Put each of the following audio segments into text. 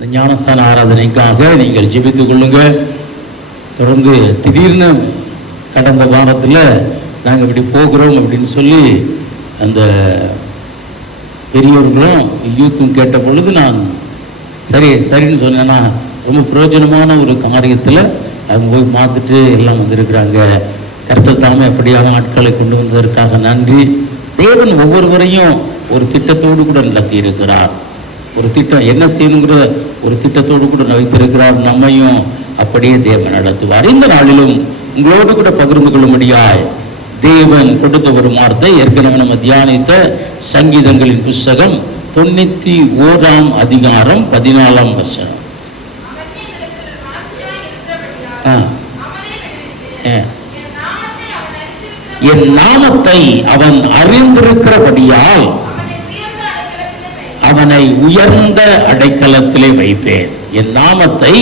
இந்த ஞானஸ்தான ஆராதனைக்காக நீங்கள் ஜெபித்துக் கொள்ளுங்க. தொடர்ந்து திடீர்னு கடந்த வாரத்தில் நாங்கள் இப்படி போகிறோம் அப்படின்னு சொல்லி அந்த பெரியவர்களும் யூத்தும் கேட்ட பொழுது நான் சரின்னு சொன்னேன்னா ரொம்ப பிரயோஜனமான ஒரு காரியத்தில் அவங்க போய் பார்த்துட்டு எல்லாம் வந்திருக்கிறாங்க. கர்த்தர் தாமே அப்படியான ஆட்களை கொண்டு வந்ததற்காக நன்றி. தேவன் ஒவ்வொருவரையும் ஒரு திட்டத்தோடு கூட நடத்தி இருக்கிறார். ஒரு திட்டம் என்ன செய்யணுங்கிற ஒரு திட்டத்தோடு கூட வைத்திருக்கிறார். நம்மையும் அப்படியே தேவன் நடத்துவார். இந்த நாளிலும் உங்களோடு கூட பகிர்ந்து கொள்ளும்படியாய் தேவன் கொடுத்த ஒரு வார்த்தை ஏற்கனவே நம்ம தியானித்த சங்கீதங்களின் புஸ்தகம் 91 அதிகாரம் 14 வசனம். என் நாமத்தை அவன் அறிந்திருக்கிறபடியால் அவனை உயர்ந்த அடைக்கலத்திலே வைப்பேன். என் நாமத்தை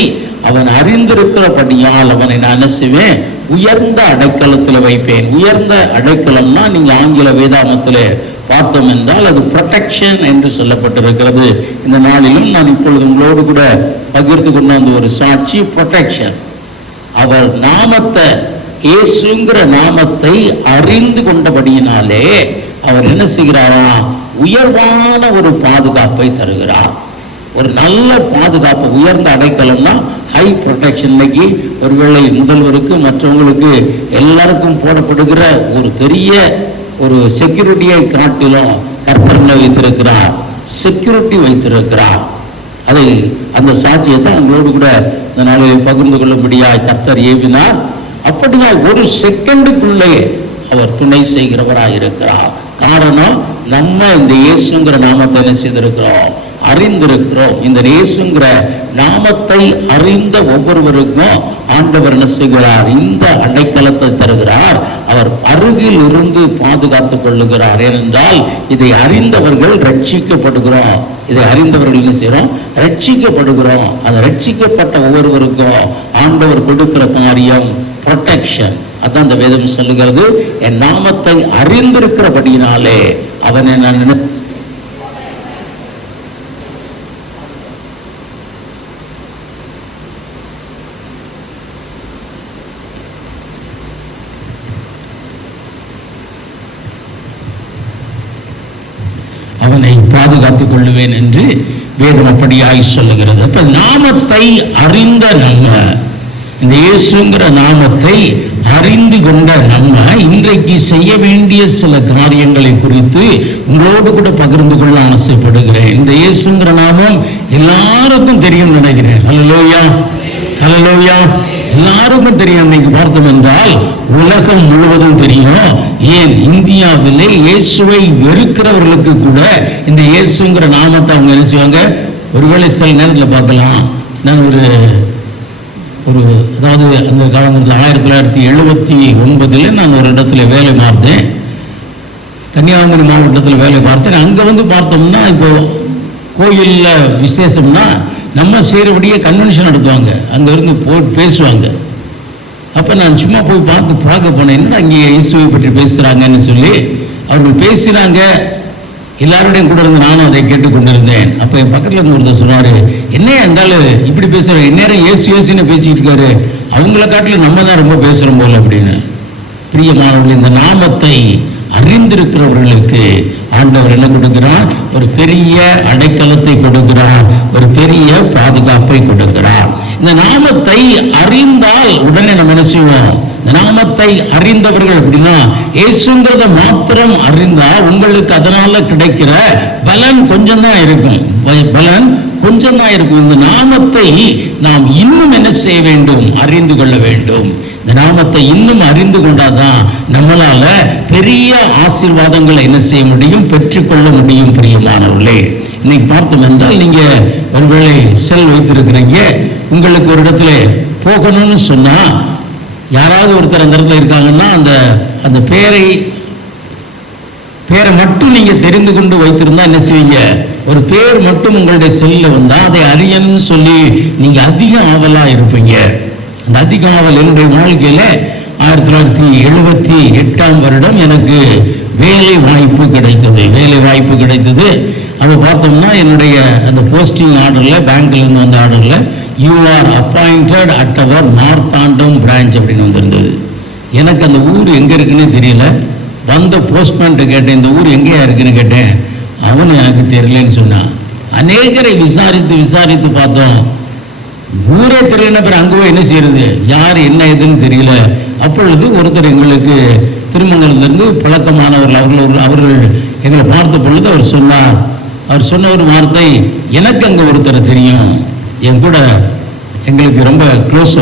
அவன் அறிந்திருக்கிறபடியால் அவனை நான் என்ன செய்வேன்? உயர்ந்த அடைக்கலத்தில் வைப்பேன். உயர்ந்த அடைக்கலம்னா நீங்க ஆங்கில வேதாமத்தில் பார்த்தோம் என்றால் அது ப்ரொடெக்ஷன் என்று சொல்லப்பட்டிருக்கிறது. இந்த நாளிலும் நான் இப்பொழுது உங்களோடு கூட பகிர்ந்து கொண்ட அந்த ஒரு சாட்சி ப்ரொடெக்ஷன். அவர் நாமத்தை, இயேசுங்கிற நாமத்தை அறிந்து கொண்டபடியினாலே அவர் என்ன செய்கிறாரா? உயர்வான ஒரு பாதுகாப்பை தருகிறார். ஒரு நல்ல பாதுகாப்பு, உயர்ந்த அடைக்கலம்னா ஹை ப்ரொடெக்ஷன். இன்னைக்கு ஒருவேளை முதல்வருக்கு மற்றவங்களுக்கு எல்லாருக்கும் போடப்படுகிற ஒரு பெரிய ஒரு செக்யூரிட்டியை காட்டிலும் கர்த்தர் வைத்திருக்கிறார், செக்யூரிட்டி வைத்திருக்கிறார். அதை அந்த சாட்சியை தான் உங்களோடு கூட இந்த நாளில் பகிர்ந்து கொள்ளும்படியாய் கர்த்தர் ஏவினார். அப்படியா ஒரு செகண்டுக்குள்ளே அவர் துணை செய்கிறவராக இருக்கிறார். காரணம், நம்ம இந்த இயேசுங்கிற நாமத்தை என்ன செய்திருக்கிறோம்? அறிந்திருக்கிறோம். இந்த இயேசுங்கிற நாமத்தை அறிந்த ஒவ்வொருவருக்கும் ஆண்டவர் என்ன செய்கிறார்? இந்த அடைக்கலத்தை தருகிறார். அவர் அருகில் இருந்து பாதுகாத்துக் கொள்ளுகிறார். ஏனென்றால் இதை அறிந்தவர்கள் ரட்சிக்கப்படுகிறோம். இதை அறிந்தவர்கள் என்ன செய்யறோம்? ரட்சிக்கப்படுகிறோம். அந்த ரட்சிக்கப்பட்ட ஒவ்வொருவருக்கும் ஆண்டவர் கொடுக்கிற காரியம் ப்ரொடெக்ஷன். அதான் இந்த வேதம் சொல்லுகிறது. என் நாமத்தை அறிந்திருக்கிறபடியினாலே அவனை நான் அவனை பாதுகாத்துக் கொள்ளுவேன் என்று வேதம் அப்படியாய் சொல்லுகிறது. அப்ப நாமத்தை அறிந்த நம்ம, இந்த இயேசுங்கிற நாமத்தை அறிந்து கொண்ட நம்ம இன்றைக்கு செய்ய வேண்டிய சில காரியங்களை குறித்து உங்களோடு கூட பகிர்ந்து கொள்ள ஆசைப்படுகிறேன். இந்த இயேசுங்கிற நாமம் எல்லாருக்கும் தெரியும் நினைக்கிறேன். ஹல்லேலூயா, ஹல்லேலூயா. எல்லாருக்கும் தெரியும். இன்னைக்கு பார்த்தோம் என்றால் உலகம் முழுவதும் தெரியும். ஏன் இந்தியாவிலே இயேசுவை வெறுக்கிறவர்களுக்கு கூட இந்த இயேசுங்கிற நாமத்தை அவங்க என்ன செய்வாங்க? ஒருவேளை சில நேரத்தில் பார்க்கலாம். நான் அதாவது அந்த காலத்தில் 1979 நான் ஒரு இடத்துல வேலை பார்த்தேன். கன்னியாகுமரி மாவட்டத்தில் வேலை பார்த்தேன். அங்கே வந்து பார்த்தோம்னா இப்போ கோயிலில் விசேஷம்னா நம்ம செய்கிறபடியே கன்வென்ஷன் நடத்துவாங்க. அங்கே இருந்து பேசுவாங்க. அப்போ நான் சும்மா போய் பார்க்க போனேன். என்னடா இங்கே இயேசுவை பற்றி பேசுகிறாங்கன்னு சொல்லி அவர்கள் பேசுகிறாங்க. எல்லாருடையும் கூட இருந்து நானும் அதை கேட்டுக்கொண்டிருந்தேன். அப்போ என் பக்கத்தில் இருந்து ஒருத்தர் சொன்னார், என்ன இருந்தாலும் இப்படி பேசுகிற, இந்நேரம் இயேசுன்னு பேசிக்கிட்டு இருக்காரு, அவங்கள காட்டிலும் நம்ம தான் ரொம்ப பேசுகிறோம் போல அப்படின்னு. பிரியமானவர்கள், இந்த நாமத்தை அறிந்திருக்கிறவர்களுக்கு ஆண்டவர் என்ன கொடுக்கிறார்? ஒரு பெரிய அடைக்கலத்தை கொடுக்கிறார், ஒரு பெரிய பாதுகாப்பை கொடுக்கிறார். இந்த நாமத்தை அறிந்தால் உடனே நம்ம என்ன செய்வோம்? இந்த நாமத்தை அறிந்தவர்கள் அப்படின்னா இயேசுங்கிறத மாத்திரம் அறிந்தால் உங்களுக்கு அதனால கிடைக்கிற பலன் கொஞ்சம் தான் இருக்கும். பலன் கொஞ்சம் தான் இருக்கும். இந்த நாமத்தை நாம் இன்னும் என்ன செய்ய வேண்டும்? அறிந்து கொள்ள வேண்டும். இந்த நாமத்தை இன்னும் அறிந்து கொண்டாதான் நம்மளால பெரிய ஆசீர்வாதங்களை என்ன செய்ய முடியும்? பெற்றுக்கொள்ள முடியும். பிரியமானவர்களே, இன்னைக்கு பார்த்தோம் என்றால் நீங்க ஒருவேளை செல் வைத்திருக்கிறீங்க. உங்களுக்கு ஒரு இடத்துல போகணும்னு சொன்னா யாராவது ஒருத்தர் அந்த இடத்துல இருக்காங்கன்னா அந்த பேரை மட்டும் நீங்க தெரிந்து கொண்டு வைத்திருந்தா என்ன செய்வீங்க? ஒரு பேர் மட்டும் உங்களுடைய செல்ல வந்தா அதை அறியணும்னு சொல்லி நீங்க அதிக ஆவலா இருப்பீங்க. அந்த அதிக ஆவல் என்னுடைய வாழ்க்கையில 1978 வருடம் எனக்கு வேலை வாய்ப்பு கிடைத்தது. அதை பார்த்தோம்னா என்னுடைய அந்த போஸ்டிங் ஆர்டரில், பேங்க்ல இருந்து வந்த ஆர்டரில் you are appointed at our நார்த்தாண்டம் பிரான்ச் அப்படின்னு வந்திருந்தது. எனக்கு அந்த ஊர் எங்கே இருக்குன்னு தெரியல. வந்த போஸ்ட்மேன்ட்ட கேட்டேன், இந்த ஊர் எங்கேயா இருக்குன்னு கேட்டேன். அவனு எனக்கு தெரியலன்னு சொன்னான். அநேகரை விசாரித்து பார்த்தோம், ஊரே தெரியல. பேர் அங்கே போய் என்ன செய்யறது, யார் என்ன ஏதுன்னு தெரியல. அப்பொழுது ஒருத்தர் எங்களுக்கு திருமங்கலத்திலிருந்து பழக்கமானவர்கள், அவர்கள் எங்களை பார்த்த பொழுது அவர் சொன்ன ஒரு வார்த்தை, எனக்கு அங்கே ஒருத்தரை தெரியும், என் கூட எங்களுக்கு ரொம்ப க்ளோஸ்.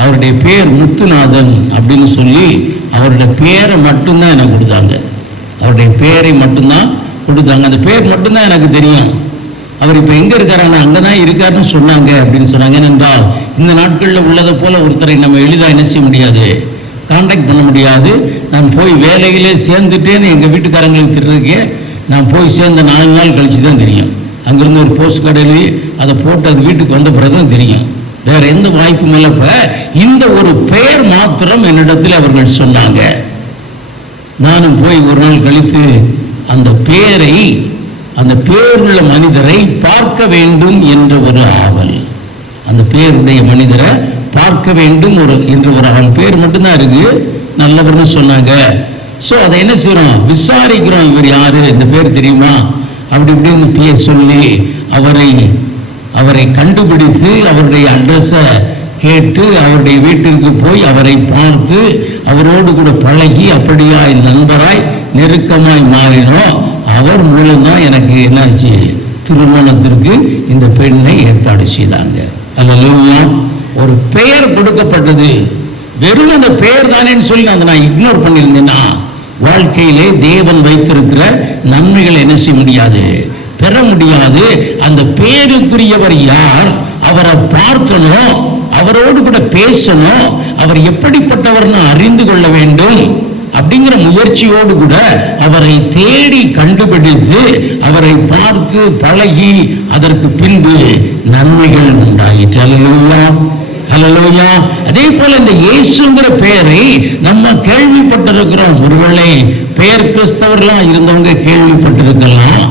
அவருடைய பேர் முத்துநாதன் அப்படின்னு சொல்லி அவருடைய பேரை மட்டும்தான் எனக்கு கொடுத்தாங்க. அவருடைய பேரை மட்டும்தான் கொடுத்தாங்க. அந்த பேர் மட்டும்தான் எனக்கு தெரியும். அவர் இப்போ எங்கே இருக்காருன்னா அங்கே தான் இருக்காருன்னு சொன்னாங்க அப்படின்னு சொன்னாங்க. ஏனென்றால் இந்த நாட்களில் உள்ளதை போல ஒருத்தரை நம்ம எளிதாக என்ன செய்ய முடியாது, கான்டாக்ட் பண்ண முடியாது. நான் போய் வேலையிலே சேர்ந்துட்டேன்னு எங்கள் வீட்டுக்காரங்களுக்கு தெரிஞ்சிருக்கே, நான் போய் சேர்ந்த 4 நாள் கழிச்சு தான் தெரியும். அங்கிருந்து ஒரு போஸ்ட் கார்டு எழுதி அதை போட்டு அது வீட்டுக்கு வந்த பிறகுதான் தெரியும். வேற எந்த வாய்ப்பும் இல்லை. இப்ப இந்த ஒரு பெயர் மாத்திரம் என்னிடத்தில் அவர்கள் சொன்னாங்க. நானும் போய் ஒரு நாள் கழித்து அந்த பேரை, அந்த பேருள்ள மனிதரை பார்க்க வேண்டும் என்ற ஒரு ஆவல், அந்த பேருடைய மனிதரை பார்க்க வேண்டும் என்ற ஒரு ஆவல். பேர் மட்டும்தான் இருக்கு, நல்லவர்னு சொன்னாங்க. ஸோ அதை என்ன செய்யறோம், விசாரிக்கிறோம். இவர் யாரு, இந்த பேர் தெரியுமா, அப்படி இப்படின்னு சொல்லி அவரை கண்டுபிடித்து அவருடைய அட்ரஸை கேட்டு அவருடைய வீட்டிற்கு போய் அவரை பார்த்து அவரோடு கூட பழகி அப்படியாய் நண்பராய் நெருக்கமாய் மாறினோம். அவர் மூலம்தான் எனக்கு என்னாச்சு, திருமணத்திற்கு இந்த பெண்ணை ஏற்பாடு செய்தாங்க. அல்லேலூயா. ஒரு பெயர் கொடுக்கப்பட்டது. வெறும் அந்த பெயர் தானேன்னு சொல்லி நான் இக்னோர் பண்ணியிருந்தேன்னா வாழ்க்கையிலே தேவன் வைத்திருக்கிற நன்மைகளை என்ன செய்ய முடியாது, பெற முடியாது. அந்த பேருக்குரியவர் யார், அவரை பார்க்கணும், அவரோடு கூட பேசணும், அவர் எப்படிப்பட்டவர்னு அறிந்து கொள்ள வேண்டும் அப்படிங்கிற முயற்சியோடு கூட அவரை தேடி கண்டுபிடித்து அவரை பார்த்து பழகி அதற்கு பின்பு நன்மைகள் உண்டாயிற்று. அல்லேலூயா, அல்லேலூயா. அதே போல இந்த இயேசுங்கிற பெயரை நம்ம கேள்விப்பட்டிருக்கிறோம். ஒருவேளை பெயர் கிறிஸ்தவர்களா இருந்தவங்க கேள்விப்பட்டிருக்கலாம்.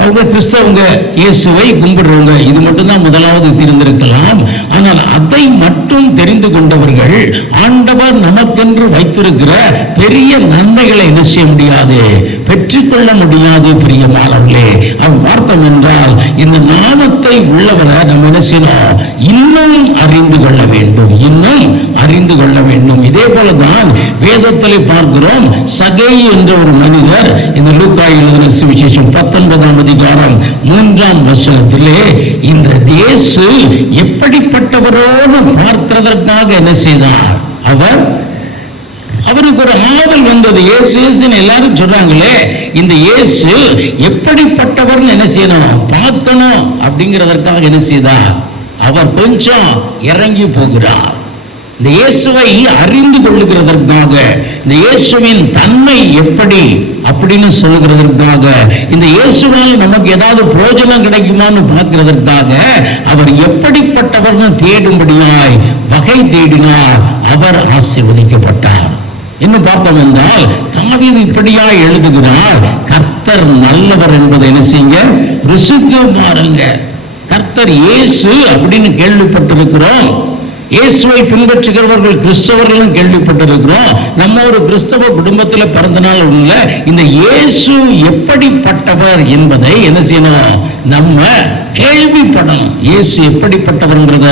அவங்க கிறிஸ்தவங்க இயேசுவை கும்பிடுறவங்க, இது மட்டும்தான் முதலாவது தெரிந்திருக்கலாம். ஆனால் அதை மட்டும் தெரிந்து கொண்டவர்கள் ஆண்டவர் நமக்கென்று வைத்திருக்கிற பெரிய நன்மைகளை என்ன செய்ய முடியாது, பெற்றுக்கொள்ள முடியாது. பிரியமானவர்களே, அவ்வர்த்தம் என்றால் இந்த நாமத்தை உள்ளவரை நம்ம என்ன செய்யணும், இன்னும் அறிந்து கொள்ள வேண்டும், இன்னும் அறிந்து கொள்ள வேண்டும். இதே போலதான் வேதத்திலே பார்க்கிறோம். சகை என்ற ஒரு மனிதர், இந்த லூக்கா எழுதின சுவிசேஷம் 19ஆம் அதிகாரம் 3ஆம் வசனத்திலே இந்த இயேசு எப்படிப்பட்டவரோடு பார்க்கிறதற்காக என்ன செய்தார், அவருக்கு ஒரு ஆவல் வந்தது. இயேசுன்னு எல்லாரும் சொல்றாங்களே, இந்த இயேசு எப்படிப்பட்டவர்னு என்ன செய்யணும், பார்க்கணும் அப்படிங்கிறதற்காக என்ன செய்தார், அவர் கொஞ்சம் இறங்கி போகிறார். இந்த இயேசுவை அறிந்து கொள்ளுகிறதற்காக, இந்த இயேசுவின் தன்மை எப்படி அப்படின்னு சொல்லுகிறதற்காக, இந்த இயேசுவால் நமக்கு ஏதாவது பிரயோஜனம் கிடைக்குமான்னு பார்க்கிறதற்காக அவர் எப்படிப்பட்டவர்னு தேடும்படியாய் வகை தேடினார். அவர் ஆசீர்வதிக்கப்பட்டார். என்ன பார்த்தோம் என்றால் தாவீது இப்படியாய் எழுதுகிறார், கர்த்தர் நல்லவர் என்பதை என்ன செய்யுங்க, ருசித்து பாருங்க. கர்த்தர் இயேசு அப்படின்னு கேள்விப்பட்டிருக்கிறோம். இயேசுவை பின்பற்றுகிறவர்கள் கிறிஸ்தவர்களும் கேள்விப்பட்டிருக்கிறோம். நம்ம ஒரு கிறிஸ்தவ குடும்பத்தில் பிறந்தனால் உள்ள இந்த இயேசு எப்படிப்பட்டவர் என்பதை என்ன செய்யணும், நம்ம கேள்விப்படணும். இயேசு எப்படிப்பட்டவர்ங்கிறத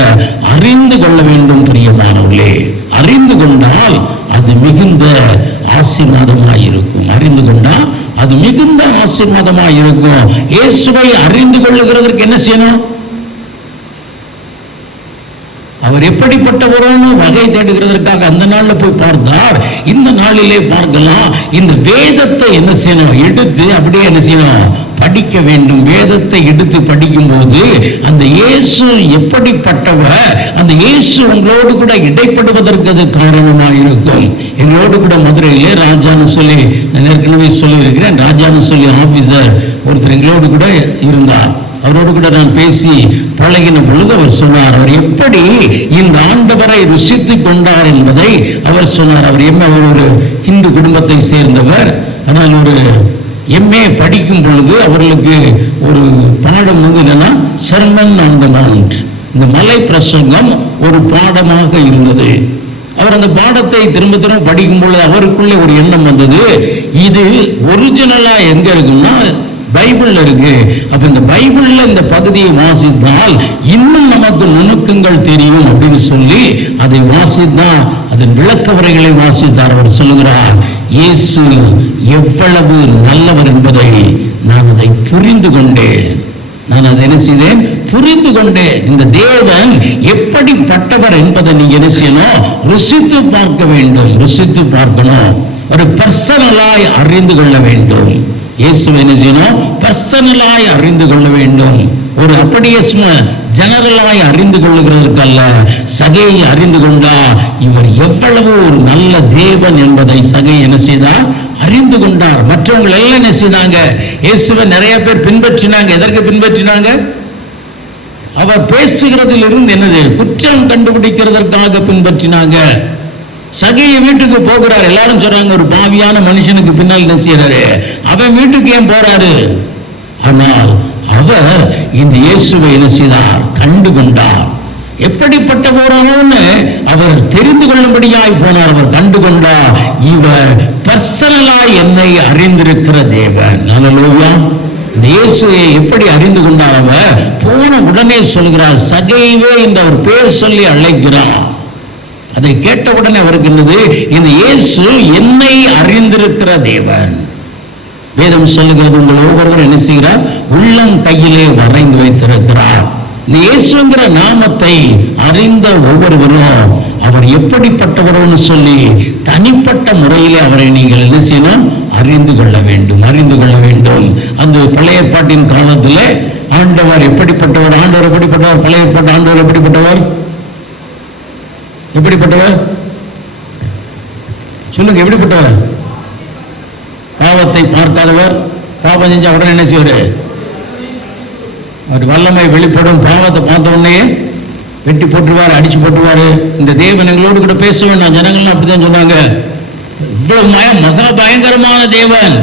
அறிந்து கொள்ள வேண்டும். பிரியமானவர்களே, அறிந்து கொண்டால் அது மிகுந்த ஆசீர்வாதமாயிருக்கும். அறிந்து கொண்டா அது மிகுந்த ஆசீர்வாதமாயிருக்கும். இயேசுவை அறிந்து கொள்ளுகிறதற்கு என்ன செய்யணும், அவர் எப்படிப்பட்டவரோன்னு வகை தேடுகிறதற்காக அந்த நாள்ல போய் பார்த்தார். இந்த நாளிலே பார்க்கலாம். இந்த வேதத்தை என்ன செய்யணும், எடுத்து அப்படியே என்ன செய்யணும், படிக்க வேண்டும். வேதத்தை எடுத்து படிக்கும் போது அந்த இயேசு எப்படிப்பட்டவர், அந்த இயேசு உங்களோடு கூட இடைப்படுவதற்கு அது காரணமாக இருக்கும். எங்களோடு கூட மதுரையிலே ராஜான்னு சொல்லி நான் ஏற்கனவே சொல்லி இருக்கிறேன், ராஜான்னு சொல்லி ஆபீசர் ஒருத்தர் எங்களோடு கூட இருந்தார். அவரோடு கூட நான் பேசி பழகின பொழுது அவர் சொன்னார், அவர் எப்படி இந்த ஆண்டவரை ருசித்து கொண்டார் என்பதை அவர் சொன்னார். அவர் என்ன, ஒரு ஹிந்து குடும்பத்தை சேர்ந்தவர், ஆனால் ஒரு எம்ஏ படிக்கும் பொழுது அவர்களுக்கு ஒரு பாடம் என்னன்னா சர்மன் ஆன் தி மவுண்ட், இந்த மலை பிரசங்கம் ஒரு பாடமாக இருந்தது. அவர் அந்த பாடத்தை திரும்ப திரும்ப படிக்கும் பொழுது அவருக்குள்ளே ஒரு எண்ணம் வந்தது, இது ஒரிஜினலா எங்க இருக்குன்னா பைபிள்ல இருக்கு. அப்ப இந்த பைபிள்ல இந்த பகுதியை வாசித்தால் இன்னும் நமக்கு நுணுக்கங்கள் தெரியும் அப்படின்னு சொல்லி அதை வாசித்தான், அதன் விளக்க உரைகளை வாசித்தார். அவர் சொல்லுகிறார், இயேசு எவ்வளவு நல்லவர் என்பதை நான் அதை புரிந்து கொண்டேன். நான் அதை என்ன செய்தேன்? புரிந்து கொண்டேன். இந்த தேவன் எப்படிப்பட்டவர் என்பதை நீங்க என்ன செய்யணும்? ருசித்து பார்க்க வேண்டும், ருசித்து பார்க்கணும். ஒரு பர்சனலாய் அறிந்து கொள்ள வேண்டும். இயேசுவை என்ன செய்யணும்? பர்சனலாய் அறிந்து கொள்ள வேண்டும். ஒரு அப்படியே ஜெனரலாய் அறிந்து கொள்ளுகிறதற்கல்ல. சகையை அறிந்து கொண்டா இவர் எவ்வளவு ஒரு நல்ல தேவன் என்பதை சகை என்ன செய்தார்? அறிந்து கொண்டார். மற்றவங்க எல்லாம் என்ன செய்தாங்க? இயேசுவை நிறைய பேர் பின்பற்றினாங்க. எதற்கு பின்பற்றினாங்க? அவர் பேசுகிறதில் இருந்து என்னது குற்றம் கண்டுபிடிக்கிறதற்காக பின்பற்றினாங்க. சகையை வீட்டுக்கு போகிறார். எல்லாரும் சொல்றாங்க, ஒரு பாவியான மனுஷனுக்கு பின்னால் என்ன செய்யறாரு? அவன் வீட்டுக்கு ஏன் போறாரு? ஆனால் அவர் இந்த இயேசுவை என்ன செய்தார்? கண்டு கொண்டார். எப்படிப்பட்டவரானு அவர் தெரிந்து கொள்ளும்படியாய் போனார். அவர் கண்டு கொண்டார், இவர் பர்சனலாய் என்னை அறிந்திருக்கிற தேவன். அல்லேலூயா. இயேசுவை எப்படி அறிந்து கொண்டார்? அவர் போன உடனே சொல்கிறார், சகைவே என்று அவர் பேர் சொல்லி அழைக்கிறார். அதை கேட்ட உடனே அவருக்கு என்னது? இந்த இயேசு என்னை அறிந்திருக்கிற தேவன். வேதம் சொல்லுகிறது, உங்கள் ஒவ்வொருவரும் என்ன செய்கிறார்? உள்ளம் கையிலே வரைந்து வைத்திருக்கிறார். இந்த இயேசுங்கிற நாமத்தை அறிந்த ஒவ்வொருவரும் அவர் எப்படிப்பட்டவரோன்னு சொல்லி தனிப்பட்ட முறையிலே அவரை நீங்கள் என்ன செய்யணும்? அறிந்து கொள்ள வேண்டும், அறிந்து கொள்ள வேண்டும். அந்த பழைய ஏற்பாட்டின் காலத்தில் ஆண்டவர் எப்படிப்பட்டவர்? ஆண்டவர் எப்படிப்பட்டவர்? பழைய ஏற்பாட்டு ஆண்டவர் எப்படிப்பட்டவர்? எப்படிப்பட்டவர் சொல்லுங்க, எப்படிப்பட்டவர்? பாவத்தை பார்க்காதவர். பாவம் செஞ்ச உடனே என்ன செய்வாரு? அவர் வல்லமை வெளிப்படும். பாவத்தை பார்த்த உடனே வெட்டி போட்டுருவாரு, அடிச்சு போட்டுருவாரு. இந்த தேவன் எங்களோடு கூட பேச வேண்டாம். ஜனங்கள்லாம் அப்படிதான் சொன்னாங்க. இவ்வளவு மகா பயங்கரமான தேவன்,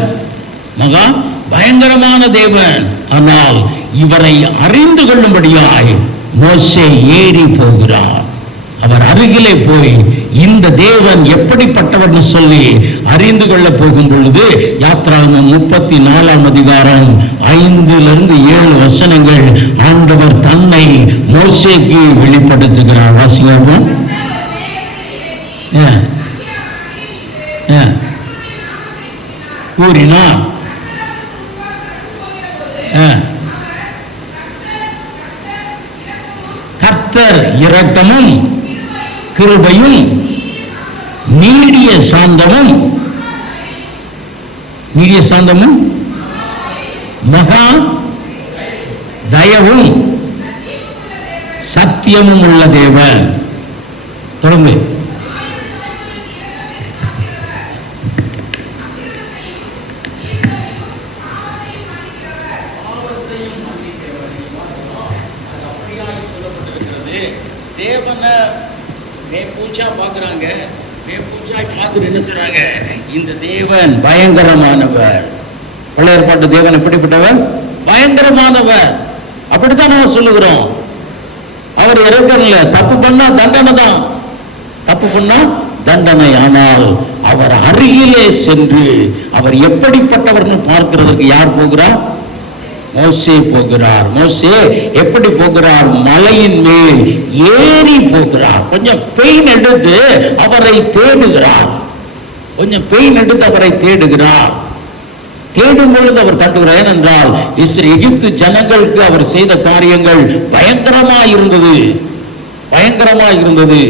மகா பயங்கரமான தேவன். ஆனால் இவரை அறிந்து கொள்ளும்படியாய் மோசே ஏறி போகிறார். அவர் அருகிலே போய் இந்த தேவன் எப்படிப்பட்டவர் சொல்லி அறிந்து கொள்ள போகும் பொழுது, யாத்ராகமம் 34 அதிகாரம் 5-7 வசனங்கள் ஆண்டவர் தன்னை மோசேக்கு வெளிப்படுத்துகிறார். வாசிக்கிறோம். கூறினார், கர்த்தர் இரக்கமும் கிருபையும் நீடிய சாந்தமும் மகா தயவும் சத்தியமும் உள்ள தேவன். தொடர்ந்து தேவனை பூஜா பார்க்கிறாங்க. என்ன சொல்றாங்க? இந்த தேவன் பயங்கரமானவர். பழைய ஏற்பாட்டு தேவன் எப்படிப்பட்டவர்? பயங்கரமானவர். அப்படித்தான் நம்ம சொல்லுகிறோம். அவர் இறக்கல. தப்பு பண்ணா தண்டனை தான், தப்பு பண்ணா தண்டனை. ஆனால் அவர் அருகிலே சென்று அவர் எப்படிப்பட்டவர்னு பார்க்கிறதுக்கு யார் போகிறார்? மோசே போகிறார். மோசே எப்படி போகிறார்? மலையின் மேல் ஏறி போகிறார். கொஞ்சம் பெயின் எடுத்து அவரை தேடுகிறார். கொஞ்சம் பெயின் எடுத்து அவரை தேடுகிறார். தேடும் பொழுது அவர் கண்டுகிறார். ஏனென்றால் எகிப்து ஜனங்களுக்கு அவர் செய்த காரியங்கள் பயங்கரமாய் இருந்தது, பயங்கரமாய் இருந்தது.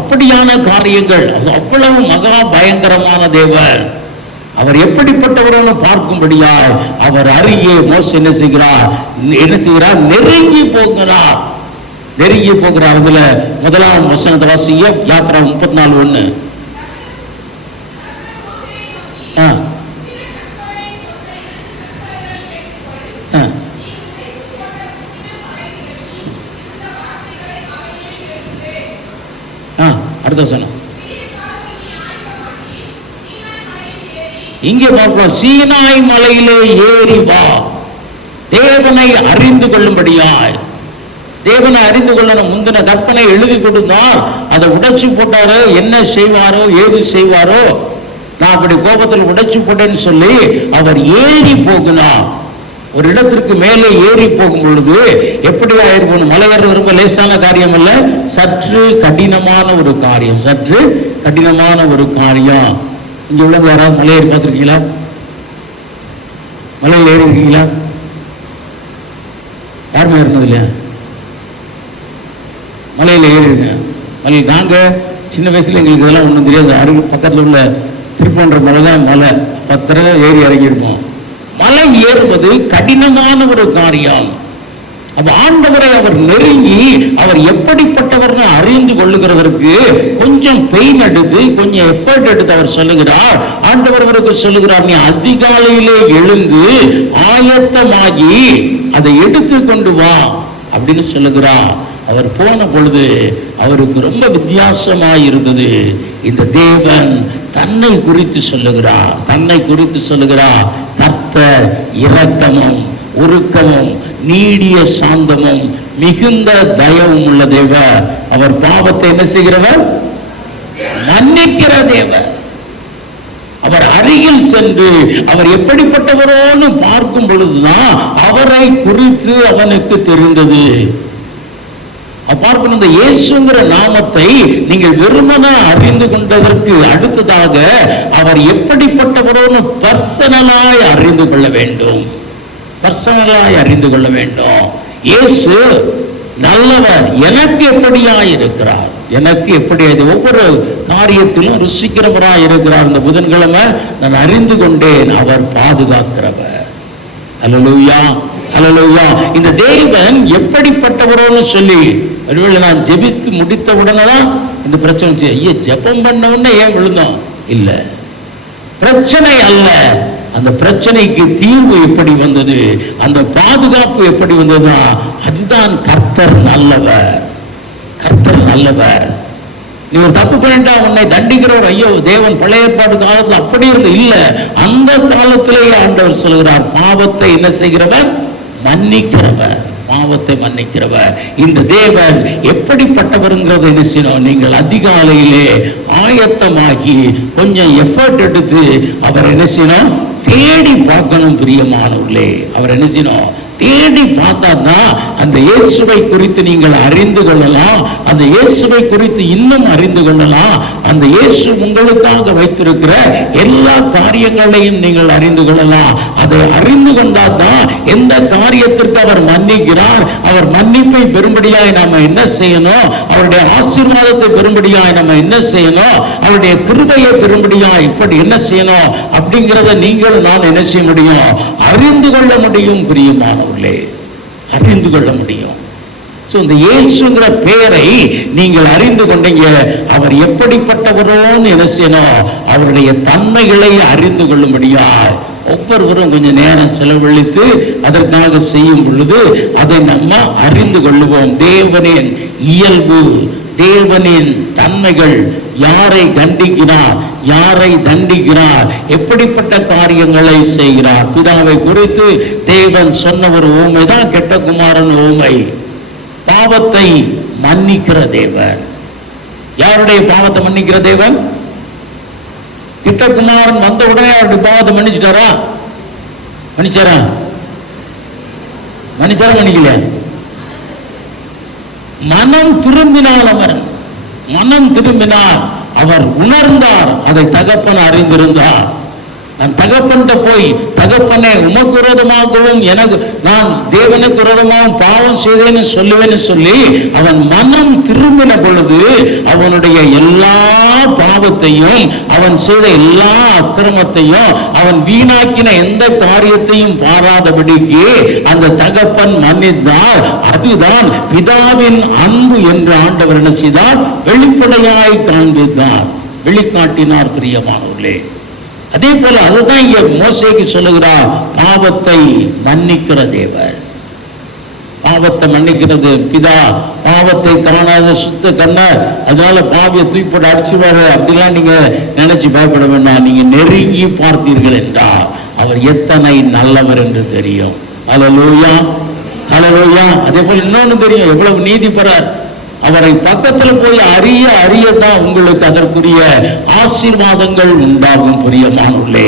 அப்படியான காரியங்கள், அவ்வளவு மகா பயங்கரமான தேவன். அவர் எப்படிப்பட்டவரோடு பார்க்கும்படியால் அவர் அருகே மோசே என்ன செய்கிறார்? நெருங்கி போகிறார், நெருங்கி போகிறார். அதுல முதலாம் வசனத்தை வாசிங்க. யாத்ரா 34:1. அடுத்த வசனம். இங்கே பார்ப்போம், சீனாய் மலையிலே ஏறி வா, தேவனை அறிந்து கொள்ளும்படியாய். தேவனை அறிந்து கொள்ளணும். முந்தின கற்பனை எழுதி கொடுத்தால் அதை உடைச்சு போட்டாரோ, என்ன செய்வாரோ ஏது செய்வாரோ, நான் அப்படி கோபத்தில் உடைச்சு போட்டேன்னு சொல்லி அவர் ஏறி போகணும். ஒரு இடத்திற்கு மேலே ஏறி போகும் பொழுது எப்படி ஆயிருக்கும்? மலை ஏற ரொம்ப லேசான காரியம் அல்ல, சற்று கடினமான ஒரு காரியம், சற்று கடினமான ஒரு காரியம். இங்க உள்ள யாராவது மலை ஏறி பார்த்துருக்கீங்களா? மலையில் ஏறி இருக்கீங்களா? யாருமே இருந்தது இல்லையா? மலையில ஏறிங்க. மலை நாங்க சின்ன வயசுல எங்களுக்கு இதெல்லாம் ஒன்றும் தெரியாது. அருகில் பக்கத்தில் உள்ள திருப்பன்ற மலை தான் மலை. 10 தடவை ஏறி இறங்கியிருப்போம். மலை ஏறுவது கடினமான ஒரு காரியம். அப்ப ஆண்டவரை அவர் நெருங்கி அவர் எப்படிப்பட்டவர்னு அறிந்து கொள்ளுகிறதற்கு கொஞ்சம் பெயின் எடுத்து, கொஞ்சம் எஃபர்ட் எடுத்து அவர் சொல்லுகிறார். ஆண்டவர் அவருக்கு சொல்லுகிறார், நீ அதிகாலையிலே எழுந்து ஆயத்தமாகி அதை எடுத்து கொண்டு வா அப்படின்னு சொல்லுகிறார். அவர் போன பொழுது அவருக்கு ரொம்ப வித்தியாசமாய் இருந்தது. இந்த தேவன் தன்னை குறித்து சொல்லுகிறார், தன்னை குறித்து சொல்லுகிறார். கர்த்தர் இரக்கமும் உருக்கமும் நீடிய சாந்தமும் மிகுந்த தயவும் உள்ள தேவர். அவர் பாவத்தை என்ன செய்கிறவர்? மன்னிக்கிற தேவர். அவர் அருகில் சென்று அவர் எப்படிப்பட்டவரோன்னு பார்க்கும் பொழுதுதான் அவரை குறித்து அவனுக்கு தெரிந்தது. பார்க்கணும், இந்த இயேசுங்கிற நாமத்தை நீங்கள் வெறுமனா அறிந்து கொண்டதற்கு அடுத்ததாக அவர் எப்படிப்பட்டவரோன்னு பர்சனலாய் அறிந்து கொள்ள வேண்டும். பர்சனலாய் அறிந்து கொள்ள வேண்டும். இயேசு நல்லவர், எனக்கு எப்படியாய் இருக்கிறார், எனக்கு எப்படி ஒவ்வொரு காரியத்திலும் ருசிக்கிறவராய் இருக்கிறார். இந்த புதன்கிழமை நான் அறிந்து கொண்டேன், அவர் பாதுகாக்கிறவர். அல்லேலூயா, அல்லேலூயா. இந்த தேவன் எப்படிப்பட்டவரோன்னு சொல்லி ஒருவேளை நான் ஜெபித்து முடித்த உடனே தான் இந்த பிரச்சனை, ஐயா ஜெபம் பண்ண உடனே ஏன் விழுந்தோம்? இல்ல, பிரச்சனை அல்ல, அந்த பிரச்சனைக்கு தீர்வு எப்படி வந்தது, அந்த பாதுகாப்பு எப்படி வந்ததுன்னா அதுதான் கர்த்தர் நல்லவர். கர்த்தர் நல்லவர். நீ ஒரு தப்பு பண்ணிட்டா உன்னை தண்டிக்கிறவர் ஐயோ தேவன் பழைய ஏற்பாடு காலத்தில் அப்படி இருந்து இல்ல, அந்த காலத்திலேயே ஆண்டவர் சொல்கிறார், பாவத்தை என்ன செய்கிறவர்? மன்னிக்கிறவர், பாவத்தை மன்னிக்கிறவர். இந்த தேவன் எப்படிப்பட்டவர்ங்கிறத என்ன செய்யணும்? நீங்கள் அதிகாலையிலே ஆயத்தமாகி கொஞ்சம் எஃபர்ட் எடுத்து அவர் என்ன செய்யணும்? தேடி பார்க்கணும். பிரியமானவர்களே, அவர் என்ன செய்யணும்? தேடி பார்த்தா தான் அந்த இயேசுவை குறித்து நீங்கள் அறிந்து கொள்ளலாம். அந்த இயேசுவை குறித்து இன்னும் அறிந்து கொள்ளலாம். அந்த இயேசு உங்களுக்காக வைத்திருக்கிற எல்லா காரியங்களையும் நீங்கள் அறிந்து கொள்ளலாம். அதை அறிந்து கொண்டால் தான் எந்த காரியத்திற்கு அவர் மன்னிக்கிறார், அவர் மன்னிப்பை பெறும்படியாய் நாம என்ன செய்யணும், அவருடைய ஆசீர்வாதத்தை பெறும்படியாய் நம்ம என்ன செய்யணும், அவருடைய கிருபையை பெறும்படியாய் இப்படி என்ன செய்யணும் அப்படிங்கிறத நீங்கள் நான் என்ன செய்ய முடியும்? அறிந்து கொள்ள முடியும். பிரியமானவர்களே, அறிந்து கொள்ள முடியும். இந்த இயேசுங்கிற பெயரை நீங்கள் அறிந்து கொண்டீங்க. அவர் எப்படிப்பட்டவரோன்னு என்ன செய்யணும்? அவருடைய தன்மைகளை அறிந்து கொள்ளும்படியா ஒவ்வொருவரும் கொஞ்சம் நேரம் செலவழித்து அதற்காக செய்யும் பொழுது அதை நம்ம அறிந்து கொள்ளுவோம். தேவனின் இயல்பு, தேவனின் தன்மைகள், யாரை கண்டிக்கிறார், யாரை தண்டிக்கிறார், எப்படிப்பட்ட காரியங்களை செய்கிறார். பிதாவை குறித்து தேவன் சொன்ன ஒரு ஊமை தான் கெட்ட குமாரன் ஊமை. பாவத்தை மன்னிக்கிற தேவன். யாருடைய பாவத்தை மன்னிக்கிற தேவன்? கிட்ட குமாரன் வந்த உடனே அவருடைய பாவத்தை மன்னிச்சுட்டாரா? மன்னிச்சாரா? மன்னிச்சாரா? மன்னிக்கல. மனம் திரும்பினார். அவர் மனம் திரும்பினார். அவர் உணர்ந்தார். அதை தகப்பன் அறிந்திருந்தார். நான் தகப்பன்ட்ட போய் தகப்பனே உமக்கு விரோதமாகவும் எனக்கு நான் தேவனுக்கு விரோதமாகவும் பாவம் செய்தேன்னு சொல்லுவேன்னு சொல்லி அவன் மனம் திரும்பின பொழுது அவனுடைய எல்லா பாவத்தையும், அவன் செய்த எல்லா அக்கிரமத்தையும், அவன் வீணாக்கின எந்த காரியத்தையும் பாராதபடிக்கு அந்த தகப்பன் மன்னித்தார். அதுதான் பிதாவின் அன்பு என்று ஆண்டவர் என்ன செய்தார்? வெளிப்படையாய் காண்பித்தார், வெளிக்காட்டினார். பிரியமானவர்களே, அதே போல அதுதான் இங்க மோசேக்கு சொல்லுகிறார், பாவத்தை மன்னிக்கிற தேவன். பாவத்தை மன்னிக்கிறது பிதா, பாவத்தை காணாத சுத்த கண்ணர், அதனால பாவியை தூக்கி போட்டு அடிச்சுவாரு அப்படிலாம் நீங்க நினைச்சு பயப்பட வேண்டாம். நீங்க நெருங்கி பார்த்தீர்கள் என்றால் அவர் எத்தனை நல்லவர் என்று தெரியும். அல்லேலூயா, அல்லேலூயா. அதே போல இன்னொன்னு தெரியும், எவ்வளவு நீதிபரர். அவரை பக்கத்துல போய் அறியதான் உங்களுக்கு அதற்குரிய ஆசீர்வாதங்கள் உண்டாகும். பிரியமானவர்களே,